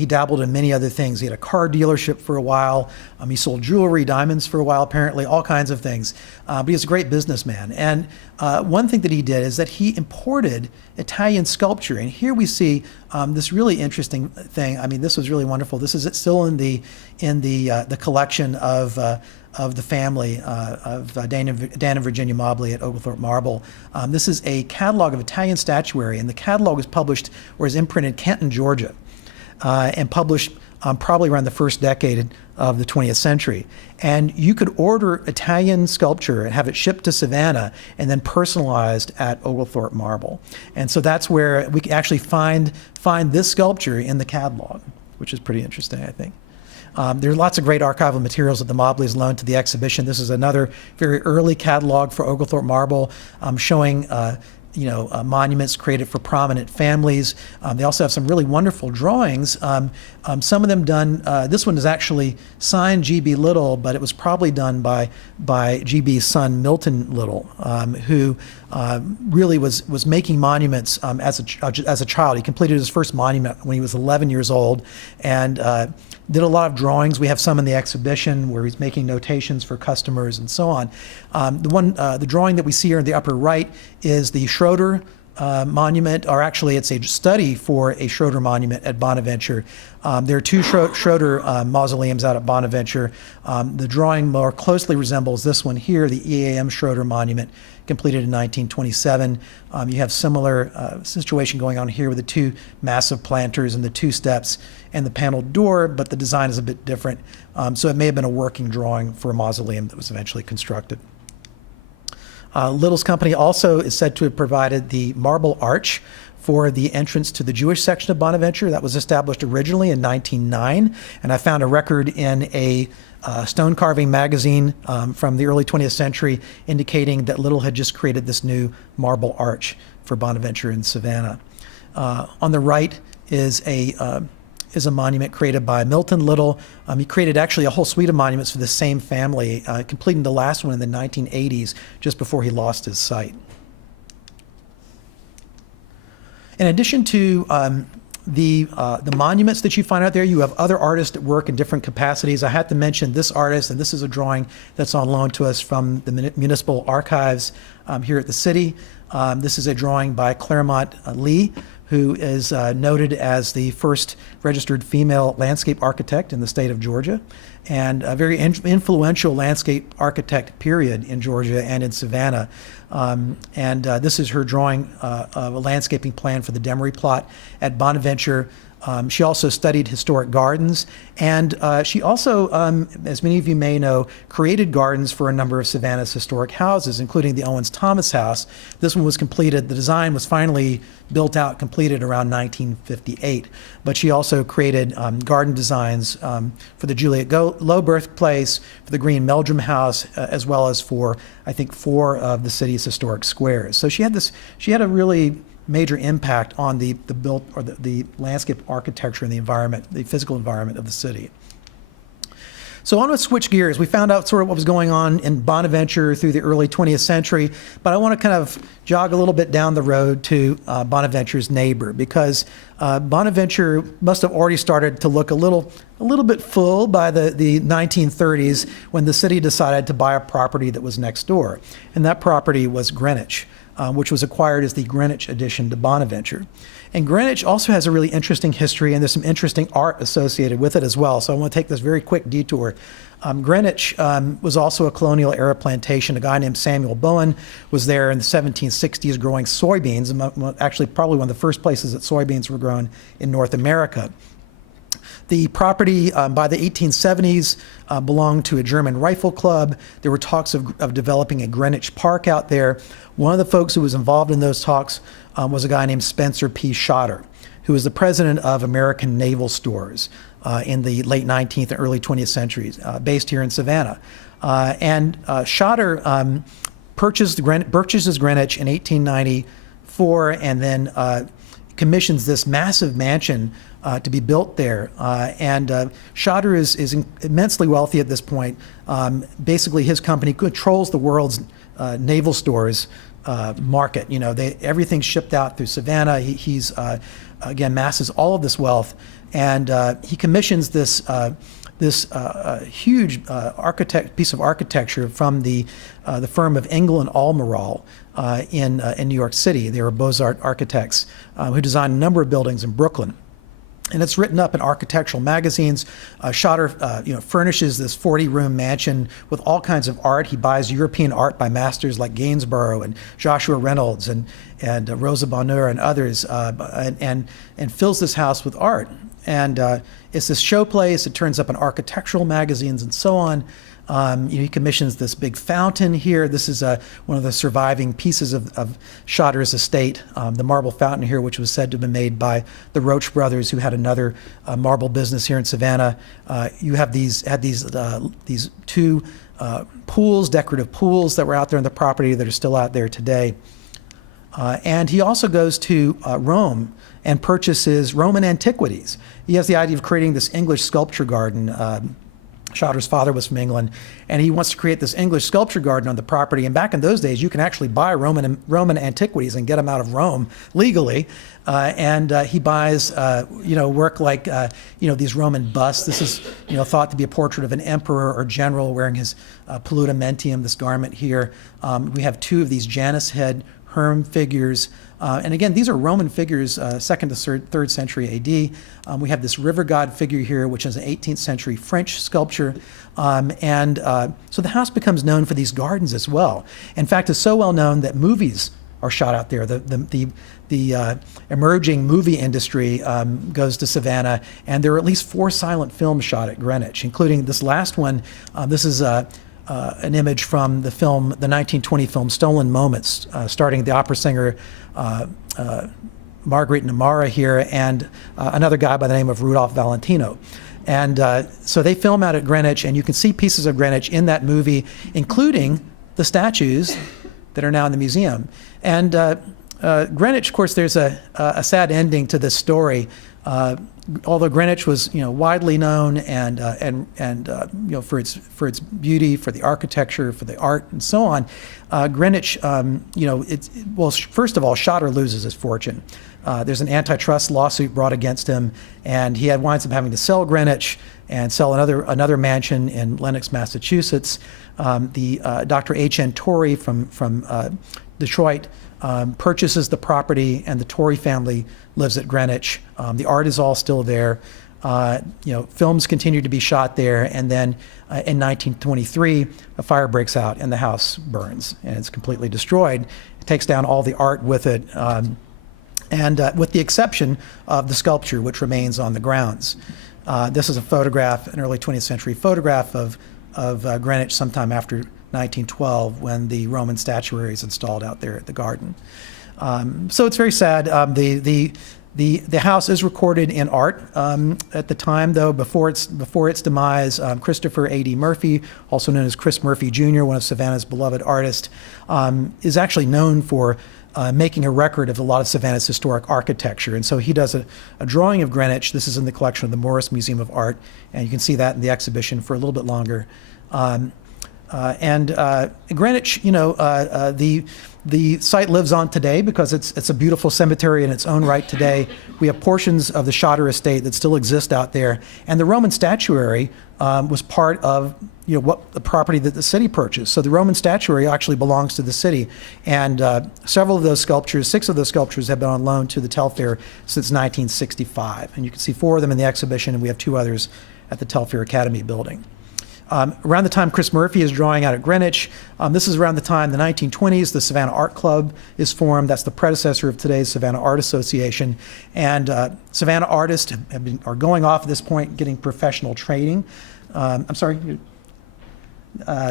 dabbled in many other things. He had a car dealership for a while. He sold jewelry, diamonds for a while, apparently, all kinds of things. But he was a great businessman. And one thing that he did is that he imported Italian sculpture. And here we see this really interesting thing. I mean, this was really wonderful. This is still in the collection of the family of Dan and Virginia Mobley at Oglethorpe Marble. This is a catalog of Italian statuary, and the catalog was published or is imprinted in Canton, Georgia, and published probably around the first decade of the 20th century. And you could order Italian sculpture and have it shipped to Savannah and then personalized at Oglethorpe Marble. And so that's where we can actually find this sculpture in the catalog, which is pretty interesting, I think. There are lots of great archival materials that the Mobleys loaned to the exhibition. This is another very early catalog for Oglethorpe Marble, showing monuments created for prominent families. They also have some really wonderful drawings. Some of them done. This one is actually signed G.B. Little, but it was probably done by G.B.'s son Milton Little, who really was making monuments as a child. He completed his first monument when he was 11 years old, and did a lot of drawings. We have some in the exhibition where he's making notations for customers and so on. The drawing that we see here in the upper right is the Schroeder monument, or actually it's a study for a Schroeder monument at Bonaventure. There are two Schroeder mausoleums out at Bonaventure. The drawing more closely resembles this one here, the EAM Schroeder monument, completed in 1927. You have similar situation going on here with the two massive planters and the two steps and the paneled door, but the design is a bit different. So it may have been a working drawing for a mausoleum that was eventually constructed. Little's company also is said to have provided the marble arch for the entrance to the Jewish section of Bonaventure. That was established originally in 1909, and I found a record in a stone carving magazine from the early 20th century indicating that Little had just created this new marble arch for Bonaventure in Savannah. On the right is a monument created by Milton Little. He created actually a whole suite of monuments for the same family, completing the last one in the 1980s, just before he lost his sight. In addition to the monuments that you find out there, you have other artists that work in different capacities. I had to mention this artist, and this is a drawing that's on loan to us from the municipal archives here at the city. This is a drawing by Claremont Lee, who is noted as the first registered female landscape architect in the state of Georgia, and a very influential landscape architect, period, in Georgia and in Savannah. This is her drawing of a landscaping plan for the Demery plot at Bonaventure. She also studied historic gardens, and she also, as many of you may know, created gardens for a number of Savannah's historic houses, including the Owens-Thomas house. This one was completed, the design was finally built out, completed around 1958. But she also created garden designs for the Juliet Low birthplace, for the Green Meldrum house, as well as for, I think, 4 of the city's historic squares. So she had a really major impact on the built or the landscape architecture and the environment, the physical environment of the city. So I want to switch gears. We found out sort of what was going on in Bonaventure through the early 20th century, but I want to kind of jog a little bit down the road to Bonaventure's neighbor, because Bonaventure must have already started to look a little bit full by the 1930s when the city decided to buy a property that was next door, and that property was Greenwich, which was acquired as the Greenwich addition to Bonaventure. And Greenwich also has a really interesting history, and there's some interesting art associated with it as well. So I want to take this very quick detour. Greenwich was also a colonial era plantation. A guy named Samuel Bowen was there in the 1760s growing soybeans, and actually probably one of the first places that soybeans were grown in North America. The property by the 1870s belonged to a German rifle club. There were talks of developing a Greenwich Park out there. One of the folks who was involved in those talks was a guy named Spencer P. Schroeder, who was the president of American Naval Stores in the late 19th and early 20th centuries, based here in Savannah. And Schroeder purchases Greenwich in 1894 and then commissions this massive mansion to be built there. And Schroeder is immensely wealthy at this point. Basically, his company controls the world's naval stores market. You know, everything's shipped out through Savannah. He's again masses all of this wealth, and he commissions this huge piece of architecture from the firm of Engel and Almirall in New York City. They were Beaux-Arts architects who designed a number of buildings in Brooklyn. And it's written up in architectural magazines. Schroeder, furnishes this 40-room mansion with all kinds of art. He buys European art by masters like Gainsborough and Joshua Reynolds and Rosa Bonheur and others, and fills this house with art. And it's this showplace. It turns up in architectural magazines and so on. He commissions this big fountain here. This is one of the surviving pieces of Schroeder's estate, the marble fountain here, which was said to have been made by the Roach brothers, who had another marble business here in Savannah. You have these two pools, decorative pools, that were out there on the property that are still out there today. And he also goes to Rome and purchases Roman antiquities. He has the idea of creating this English sculpture garden. Schroeder's father was from England, and he wants to create this English sculpture garden on the property. And back in those days, you can actually buy Roman antiquities and get them out of Rome legally. And he buys, work like, these Roman busts. This is, thought to be a portrait of an emperor or general wearing his paludamentium, this garment here. We have two of these Janus head Herm figures. And again, these are Roman figures, 2nd to 3rd century AD. We have this river god figure here, which is an 18th century French sculpture. So the house becomes known for these gardens as well. In fact, it's so well known that movies are shot out there. The emerging movie industry goes to Savannah, and there are at least 4 silent films shot at Greenwich, including this last one. This is an image from the 1920 film Stolen Moments, starring the opera singer Marguerite Namara here, and another guy by the name of Rudolph Valentino. And so they film out at Greenwich, and you can see pieces of Greenwich in that movie, including the statues that are now in the museum. And Greenwich, of course, there's a sad ending to this story. Although Greenwich was, widely known and for its beauty, for the architecture, for the art, and so on, Greenwich, first of all, Schroeder loses his fortune. There's an antitrust lawsuit brought against him, and he winds up having to sell Greenwich and sell another mansion in Lenox, Massachusetts. Dr. H.N. Torrey from Detroit purchases the property, and the Torrey family lives at Greenwich. The art is all still there. Films continue to be shot there, and then in 1923, a fire breaks out and the house burns, and it's completely destroyed. It takes down all the art with it, and with the exception of the sculpture, which remains on the grounds. This is a photograph, an early 20th century photograph of Greenwich sometime after 1912, when the Roman statuary is installed out there at the garden. So it's very sad. The house is recorded in art at the time, though. Before its demise, Christopher A.D. Murphy, also known as Chris Murphy Jr., one of Savannah's beloved artists, is actually known for making a record of a lot of Savannah's historic architecture. And so he does a drawing of Greenwich. This is in the collection of the Morris Museum of Art, and you can see that in the exhibition for a little bit longer. Greenwich, the site lives on today because it's a beautiful cemetery in its own right today. We have portions of the Schroeder estate that still exist out there, and the Roman statuary was part of what the property that the city purchased. So the Roman statuary actually belongs to the city, and several of those sculptures, 6 of those sculptures, have been on loan to the Telfair since 1965, and you can see 4 of them in the exhibition, and we have 2 others at the Telfair Academy building. Around the time Chris Murphy is drawing out at Greenwich, this is around the time, the 1920s, the Savannah Art Club is formed. That's the predecessor of today's Savannah Art Association. And Savannah artists are going off at this point, getting professional training. I'm sorry.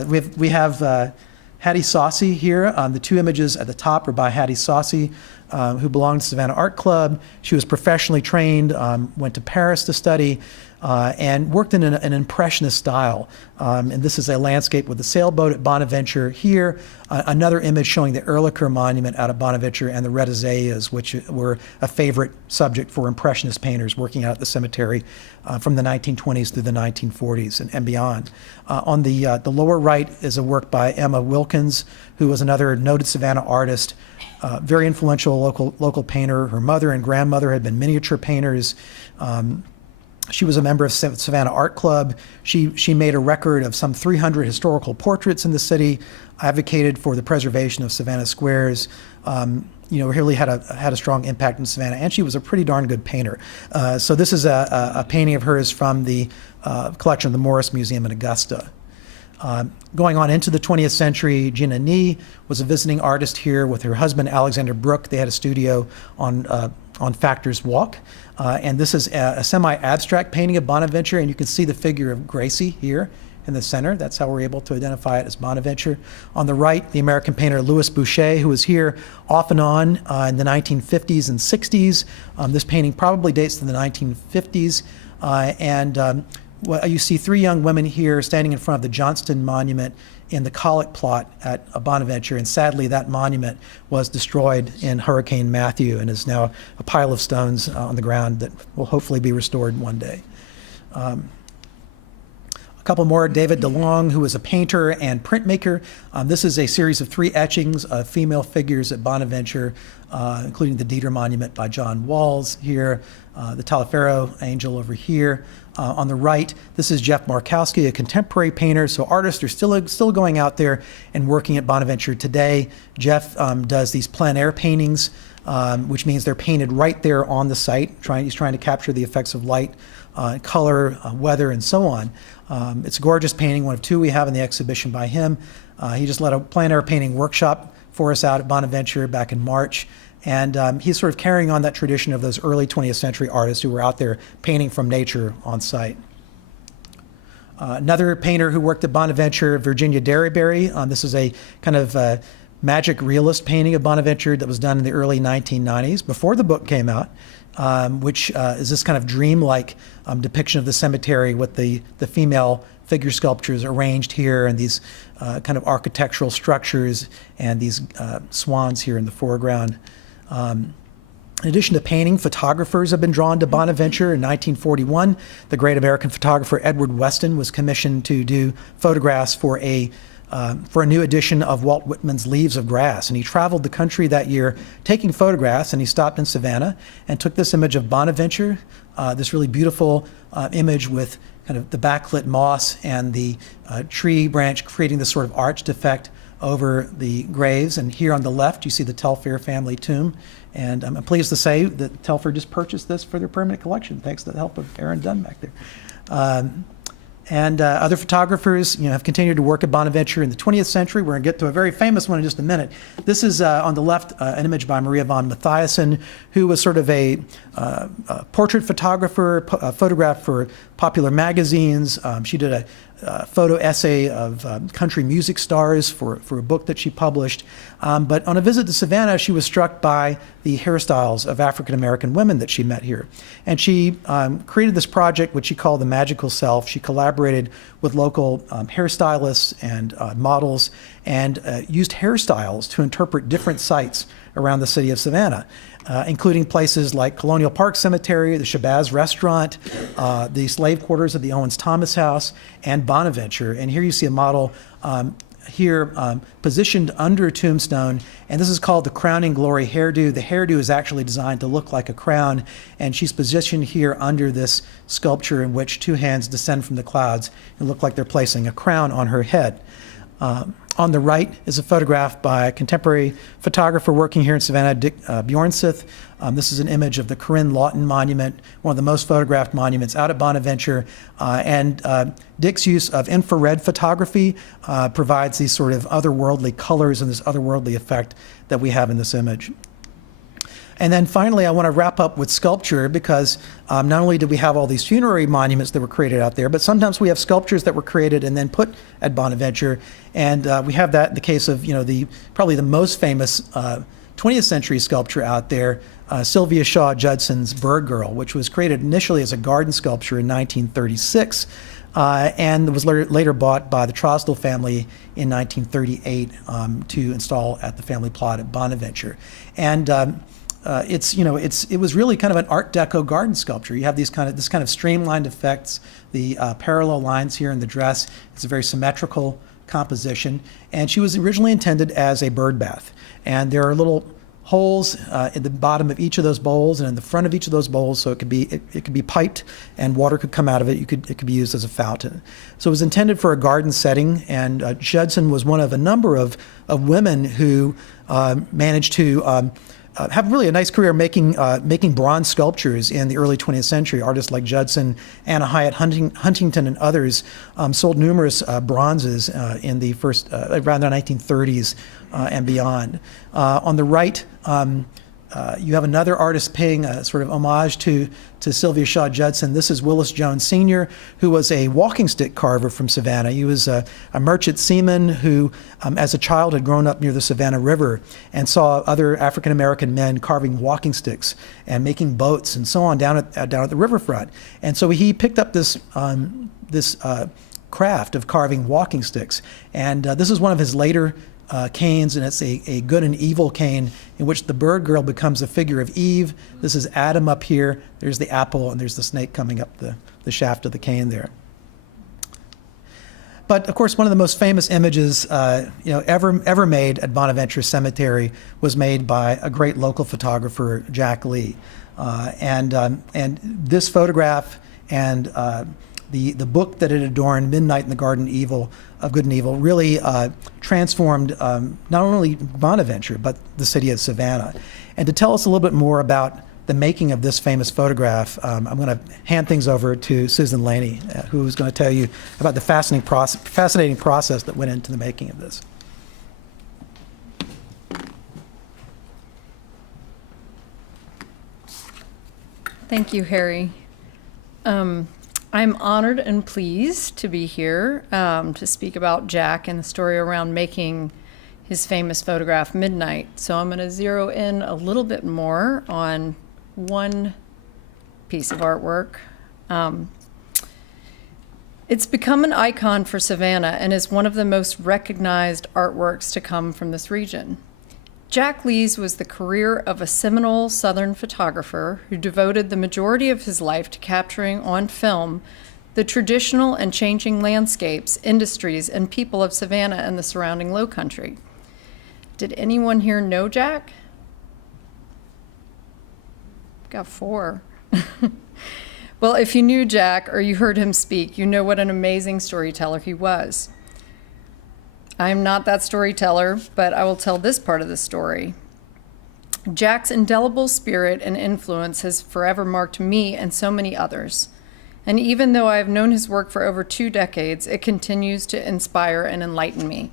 We have Hattie Saucy here. The two images at the top are by Hattie Saucy, who belonged to Savannah Art Club. She was professionally trained, went to Paris to study, and worked in an impressionist style. And this is a landscape with the sailboat at Bonaventure here. Another image showing the Ehrlicher Monument out of Bonaventure and the red azaleas, which were a favorite subject for impressionist painters working out at the cemetery from the 1920s through the 1940s and beyond. On the lower right is a work by Emma Wilkins, who was another noted Savannah artist, very influential local painter. Her mother and grandmother had been miniature painters. She was a member of Savannah Art Club. She made a record of some 300 historical portraits in the city, advocated for the preservation of Savannah squares. Really had a strong impact in Savannah, and she was a pretty darn good painter. So this is a painting of hers from the collection of the Morris Museum in Augusta. Going on into the 20th century, Gina Nee was a visiting artist here with her husband, Alexander Brooke. They had a studio on Factor's Walk. And this is a semi-abstract painting of Bonaventure, and you can see the figure of Gracie here in the center. That's how we're able to identify it as Bonaventure. On the right, the American painter Louis Boucher, who was here off and on in the 1950s and 60s. This painting probably dates to the 1950s. You see three young women here standing in front of the Johnston Monument in the Colic plot at Bonaventure, and sadly that monument was destroyed in Hurricane Matthew and is now a pile of stones on the ground that will hopefully be restored one day. A couple more, David DeLong, who was a painter and printmaker. This is a series of 3 etchings of female figures at Bonaventure, including the Dieter Monument by John Walls here, the Telfair Angel over here. On the right, this is Jeff Markowski, a contemporary painter. So artists are still going out there and working at Bonaventure today. Jeff does these plein air paintings, which means they're painted right there on the site. He's trying to capture the effects of light, color, weather, and so on. It's a gorgeous painting, one of 2 we have in the exhibition by him. He just led a plein air painting workshop for us out at Bonaventure back in March. And he's sort of carrying on that tradition of those early 20th century artists who were out there painting from nature on site. Another painter who worked at Bonaventure, Virginia Derryberry. This is a kind of magic realist painting of Bonaventure that was done in the early 1990s, before the book came out, which is this kind of dreamlike depiction of the cemetery with the female figure sculptures arranged here and these kind of architectural structures and these swans here in the foreground. In addition to painting, photographers have been drawn to Bonaventure. In 1941, the great American photographer Edward Weston was commissioned to do photographs for a new edition of Walt Whitman's Leaves of Grass. And he traveled the country that year taking photographs, and he stopped in Savannah and took this image of Bonaventure, this really beautiful image with kind of the backlit moss and the tree branch creating this sort of arched effect over the graves. And here on the left, you see the Telfair family tomb. And I'm pleased to say that Telfair just purchased this for their permanent collection, thanks to the help of Aaron Dunn back there. Other photographers, have continued to work at Bonaventure in the 20th century. We're going to get to a very famous one in just a minute. This is on the left, an image by Maria von Mathiason, who was sort of a portrait photographer, photographed for popular magazines. She did a photo essay of country music stars for a book that she published. But on a visit to Savannah, she was struck by the hairstyles of African-American women that she met here. And she created this project, which she called The Magical Self. She collaborated with local hairstylists and models and used hairstyles to interpret different sites around the city of Savannah, including places like Colonial Park Cemetery, the Shabazz Restaurant, the slave quarters of the Owens Thomas House, and Bonaventure. And here you see a model positioned under a tombstone, and this is called the Crowning Glory hairdo. The hairdo is actually designed to look like a crown, and she's positioned here under this sculpture in which 2 hands descend from the clouds and look like they're placing a crown on her head. On the right is a photograph by a contemporary photographer working here in Savannah, Dick Bjornseth. This is an image of the Corinne Lawton Monument, one of the most photographed monuments out at Bonaventure. Dick's use of infrared photography provides these sort of otherworldly colors and this otherworldly effect that we have in this image. And then finally, I want to wrap up with sculpture because not only do we have all these funerary monuments that were created out there, but sometimes we have sculptures that were created and then put at Bonaventure. And we have that in the case of, probably the most famous 20th century sculpture out there, Sylvia Shaw Judson's Burg Girl, which was created initially as a garden sculpture in 1936 and was later bought by the Trosdell family in 1938 to install at the family plot at Bonaventure. And it was really kind of an Art Deco garden sculpture. You have this kind of streamlined effects, the parallel lines here in the dress. It's a very symmetrical composition, and she was originally intended as a bird bath. And there are little holes at the bottom of each of those bowls and in the front of each of those bowls, so it could be piped and water could come out of it. It could be used as a fountain. So it was intended for a garden setting, and Judson was one of a number of women who managed to have really a nice career making bronze sculptures in the early 20th century. Artists like Judson, Anna Hyatt Huntington, and others sold numerous bronzes in the first around the 1930s and beyond. On the right, you have another artist paying a sort of homage to Sylvia Shaw Judson. This is Willis Jones Sr., who was a walking stick carver from Savannah. He was a merchant seaman who, as a child, had grown up near the Savannah River and saw other African-American men carving walking sticks and making boats and so on down at the riverfront. And so he picked up this craft of carving walking sticks. And this is one of his later canes, and it's a good and evil cane in which the bird girl becomes a figure of Eve. This is Adam up here. There's the apple, and there's the snake coming up the shaft of the cane there. But of course, one of the most famous images ever made at Bonaventure Cemetery was made by a great local photographer, Jack Leigh, and this photograph and the book that it adorned, Midnight in the Garden of Good and Evil, really transformed not only Bonaventure, but the city of Savannah. And to tell us a little bit more about the making of this famous photograph, I'm going to hand things over to Susan Laney, who is going to tell you about the fascinating process that went into the making of this. Thank you, Harry. I'm honored and pleased to be here to speak about Jack and the story around making his famous photograph, Midnight. So I'm going to zero in a little bit more on one piece of artwork. It's become an icon for Savannah and is one of the most recognized artworks to come from this region. Jack Leigh's was the career of a seminal Southern photographer who devoted the majority of his life to capturing on film the traditional and changing landscapes, industries, and people of Savannah and the surrounding Low Country. Did anyone here know Jack? Got 4. Well, if you knew Jack or you heard him speak, you know what an amazing storyteller he was. I'm not that storyteller, but I will tell this part of the story. Jack's indelible spirit and influence has forever marked me and so many others. And even though I have known his work for over 2 decades, it continues to inspire and enlighten me.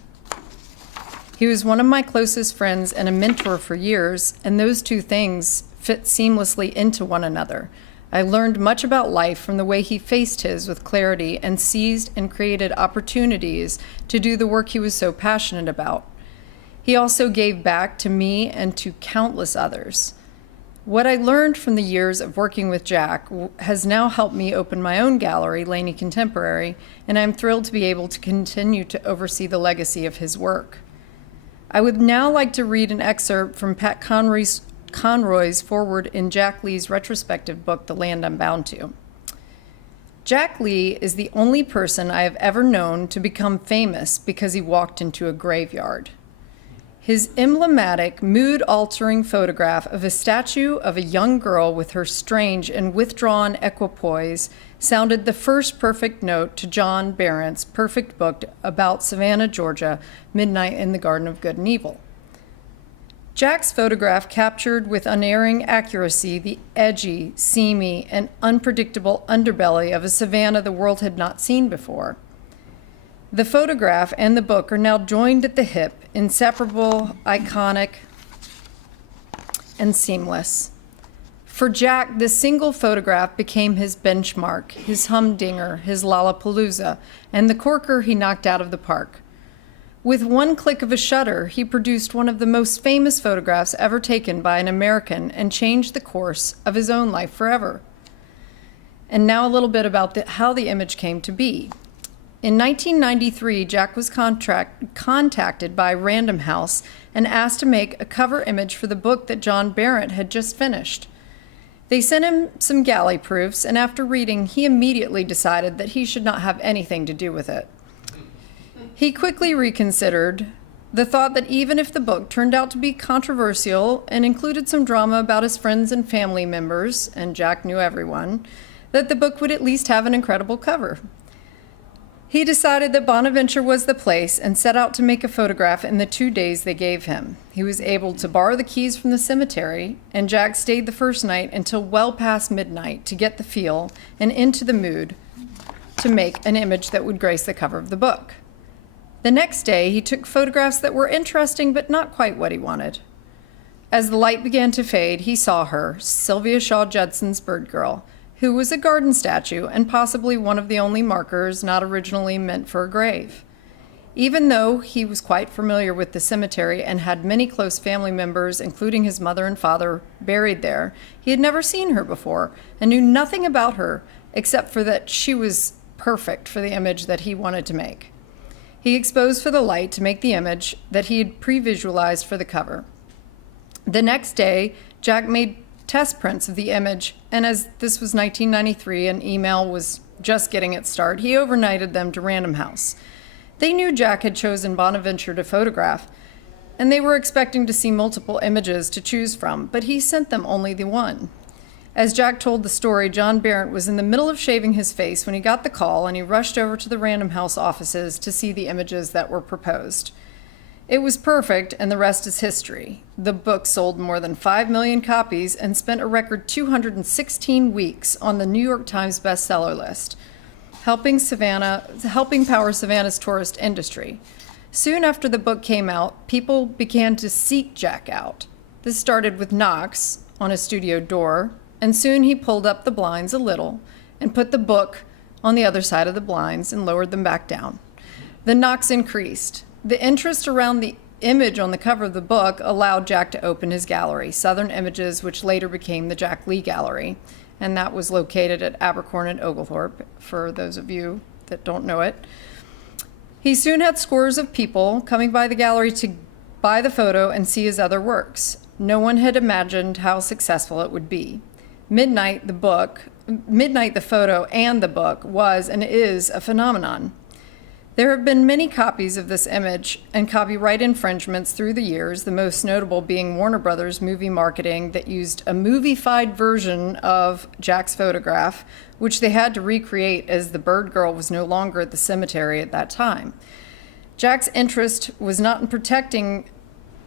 He was one of my closest friends and a mentor for years, and those two things fit seamlessly into one another. I learned much about life from the way he faced his with clarity and seized and created opportunities to do the work he was so passionate about. He also gave back to me and to countless others. What I learned from the years of working with Jack has now helped me open my own gallery, Laney Contemporary, and I'm thrilled to be able to continue to oversee the legacy of his work. I would now like to read an excerpt from Pat Conroy's foreword in Jack Leigh's retrospective book, The Land I'm Bound To. Jack Leigh is the only person I have ever known to become famous because he walked into a graveyard. His emblematic, mood-altering photograph of a statue of a young girl with her strange and withdrawn equipoise sounded the first perfect note to John Barrett's perfect book about Savannah, Georgia, Midnight in the Garden of Good and Evil. Jack's photograph captured with unerring accuracy the edgy, seamy, and unpredictable underbelly of a Savannah the world had not seen before. The photograph and the book are now joined at the hip, inseparable, iconic, and seamless. For Jack, this single photograph became his benchmark, his humdinger, his Lollapalooza, and the corker he knocked out of the park. With one click of a shutter, he produced one of the most famous photographs ever taken by an American and changed the course of his own life forever. And now a little bit about how the image came to be. In 1993, Jack was contacted by Random House and asked to make a cover image for the book that John Barrett had just finished. They sent him some galley proofs, and after reading, he immediately decided that he should not have anything to do with it. He quickly reconsidered the thought that even if the book turned out to be controversial and included some drama about his friends and family members, and Jack knew everyone, that the book would at least have an incredible cover. He decided that Bonaventure was the place and set out to make a photograph in the 2 days they gave him. He was able to borrow the keys from the cemetery, and Jack stayed the first night until well past midnight to get the feel and into the mood to make an image that would grace the cover of the book. The next day, he took photographs that were interesting but not quite what he wanted. As the light began to fade, he saw her, Sylvia Shaw Judson's bird girl, who was a garden statue and possibly one of the only markers not originally meant for a grave. Even though he was quite familiar with the cemetery and had many close family members, including his mother and father, buried there, he had never seen her before and knew nothing about her except for that she was perfect for the image that he wanted to make. He exposed for the light to make the image that he had pre-visualized for the cover. The next day, Jack made test prints of the image, and as this was 1993 and email was just getting its start, he overnighted them to Random House. They knew Jack had chosen Bonaventure to photograph, and they were expecting to see multiple images to choose from, but he sent them only the one. As Jack told the story, John Barrett was in the middle of shaving his face when he got the call, and he rushed over to the Random House offices to see the images that were proposed. It was perfect, and the rest is history. The book sold more than 5 million copies and spent a record 216 weeks on the New York Times bestseller list, helping power Savannah's tourist industry. Soon after the book came out, people began to seek Jack out. This started with knocks on his studio door, and soon he pulled up the blinds a little and put the book on the other side of the blinds and lowered them back down. The knocks increased. The interest around the image on the cover of the book allowed Jack to open his gallery, Southern Images, which later became the Jack Leigh Gallery, and that was located at Abercorn and Oglethorpe, for those of you that don't know it. He soon had scores of people coming by the gallery to buy the photo and see his other works. No one had imagined how successful it would be. Midnight, the photo, and the book was and is a phenomenon. There have been many copies of this image and copyright infringements through the years, the most notable being Warner Brothers movie marketing that used a movie-fied version of Jack's photograph, which they had to recreate as the bird girl was no longer at the cemetery at that time. Jack's interest was not in protecting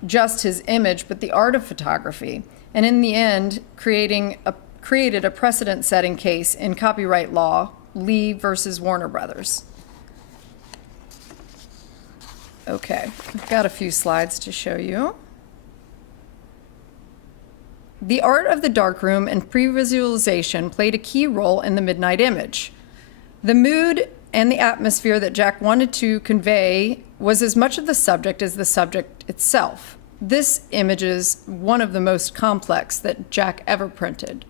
just his image, but the art of photography, and in the end, created a precedent-setting case in copyright law, Leigh versus Warner Brothers. Okay, I've got a few slides to show you. The art of the darkroom and pre-visualization played a key role in the midnight image. The mood and the atmosphere that Jack wanted to convey was as much of the subject as the subject itself. This image is one of the most complex that Jack ever printed.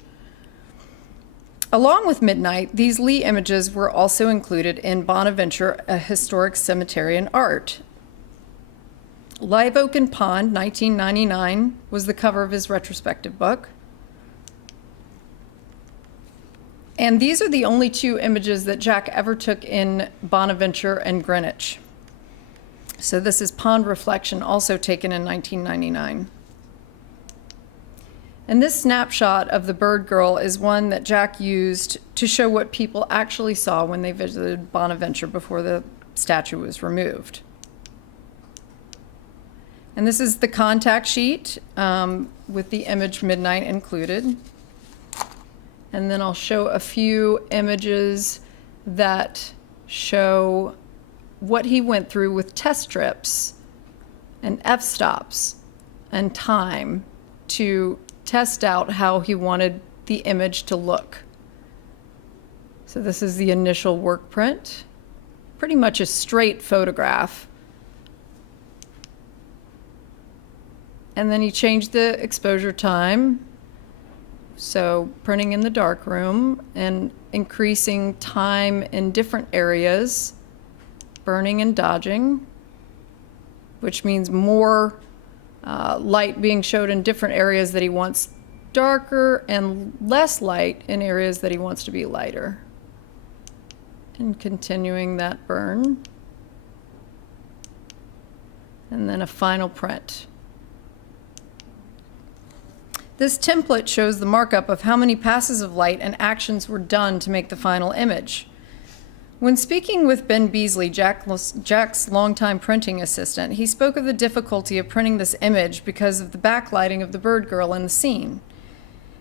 Along with Midnight, these Leigh images were also included in Bonaventure, A Historic Cemetery and Art. Live Oak and Pond, 1999, was the cover of his retrospective book. And these are the only two images that Jack ever took in Bonaventure and Greenwich. So this is Pond Reflection, also taken in 1999. And this snapshot of the bird girl is one that Jack used to show what people actually saw when they visited Bonaventure before the statue was removed. And this is the contact sheet with the image Midnight included. And then I'll show a few images that show what he went through with test strips and f-stops and time to test out how he wanted the image to look. So this is the initial work print, pretty much a straight photograph. And then he changed the exposure time, so printing in the darkroom and increasing time in different areas, burning and dodging, which means more light being showed in different areas that he wants darker and less light in areas that he wants to be lighter. And continuing that burn. And then a final print. This template shows the markup of how many passes of light and actions were done to make the final image. When speaking with Ben Beasley, Jack's longtime printing assistant, he spoke of the difficulty of printing this image because of the backlighting of the bird girl in the scene.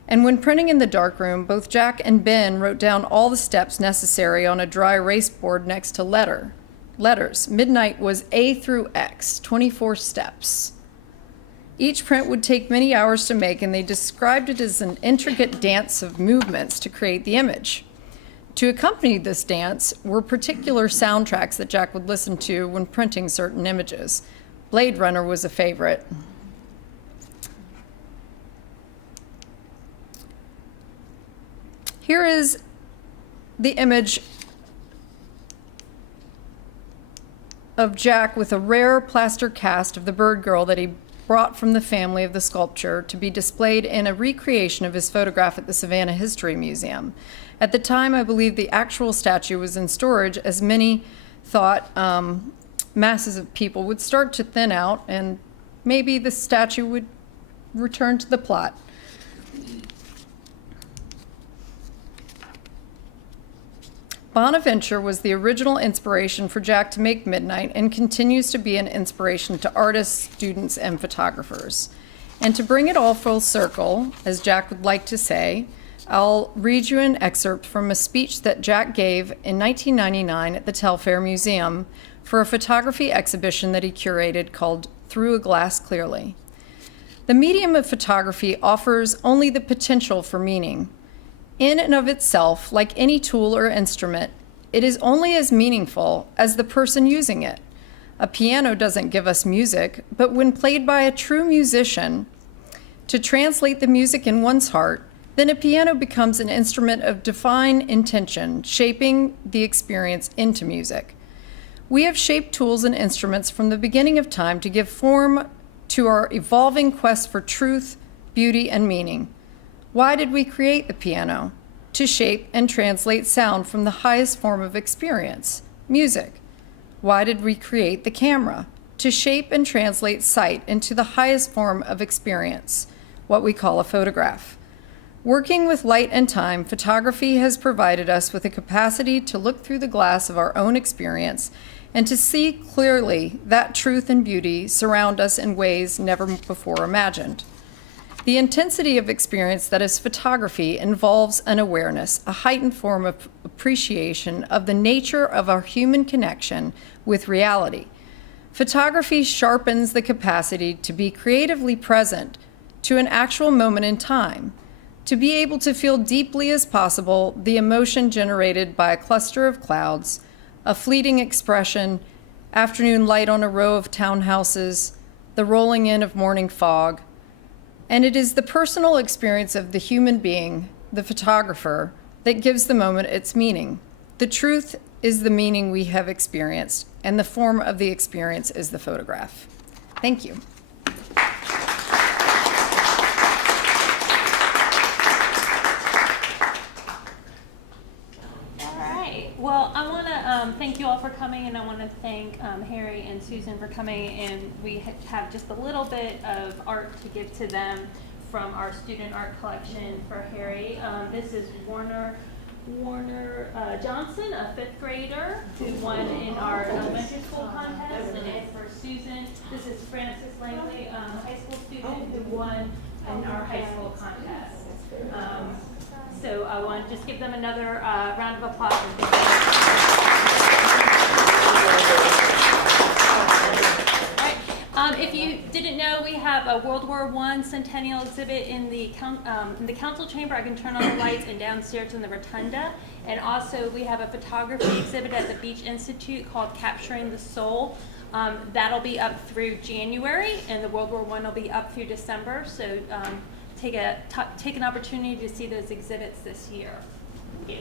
And when printing in the darkroom, both Jack and Ben wrote down all the steps necessary on a dry erase board next to letters. Midnight was A through X, 24 steps. Each print would take many hours to make, and they described it as an intricate dance of movements to create the image. To accompany this dance were particular soundtracks that Jack would listen to when printing certain images. Blade Runner was a favorite. Here is the image of Jack with a rare plaster cast of the bird girl that he brought from the family of the sculpture to be displayed in a recreation of his photograph at the Savannah History Museum. At the time, I believe the actual statue was in storage, as many thought masses of people would start to thin out and maybe the statue would return to the plot. Bonaventure was the original inspiration for Jack to make Midnight and continues to be an inspiration to artists, students, and photographers. And to bring it all full circle, as Jack would like to say, I'll read you an excerpt from a speech that Jack gave in 1999 at the Telfair Museum for a photography exhibition that he curated called Through a Glass Clearly. The medium of photography offers only the potential for meaning. In and of itself, like any tool or instrument, it is only as meaningful as the person using it. A piano doesn't give us music, but when played by a true musician, to translate the music in one's heart, then a piano becomes an instrument of divine intention, shaping the experience into music. We have shaped tools and instruments from the beginning of time to give form to our evolving quest for truth, beauty, and meaning. Why did we create the piano? To shape and translate sound from the highest form of experience, music. Why did we create the camera? To shape and translate sight into the highest form of experience, what we call a photograph. Working with light and time, photography has provided us with a capacity to look through the glass of our own experience and to see clearly that truth and beauty surround us in ways never before imagined. The intensity of experience that is photography involves an awareness, a heightened form of appreciation of the nature of our human connection with reality. Photography sharpens the capacity to be creatively present to an actual moment in time, to be able to feel deeply as possible the emotion generated by a cluster of clouds, a fleeting expression, afternoon light on a row of townhouses, the rolling in of morning fog. And it is the personal experience of the human being, the photographer, that gives the moment its meaning. The truth is the meaning we have experienced, and the form of the experience is the photograph. Thank you. Well, I want to thank you all for coming, and I want to thank Harry and Susan for coming, and we have just a little bit of art to give to them from our student art collection for Harry. This is Warner Johnson, a 5th grader who won in our elementary school contest. And for Susan, this is Frances Langley, high school student who won in our high school contest. So I want to just give them another round of applause. If you didn't know, we have a World War I Centennial exhibit in the council chamber. I can turn on the lights, and downstairs in the rotunda. And also we have a photography exhibit at the Beach Institute called Capturing the Soul. That'll be up through January, and the World War I will be up through December. So take an opportunity to see those exhibits this year. Yeah.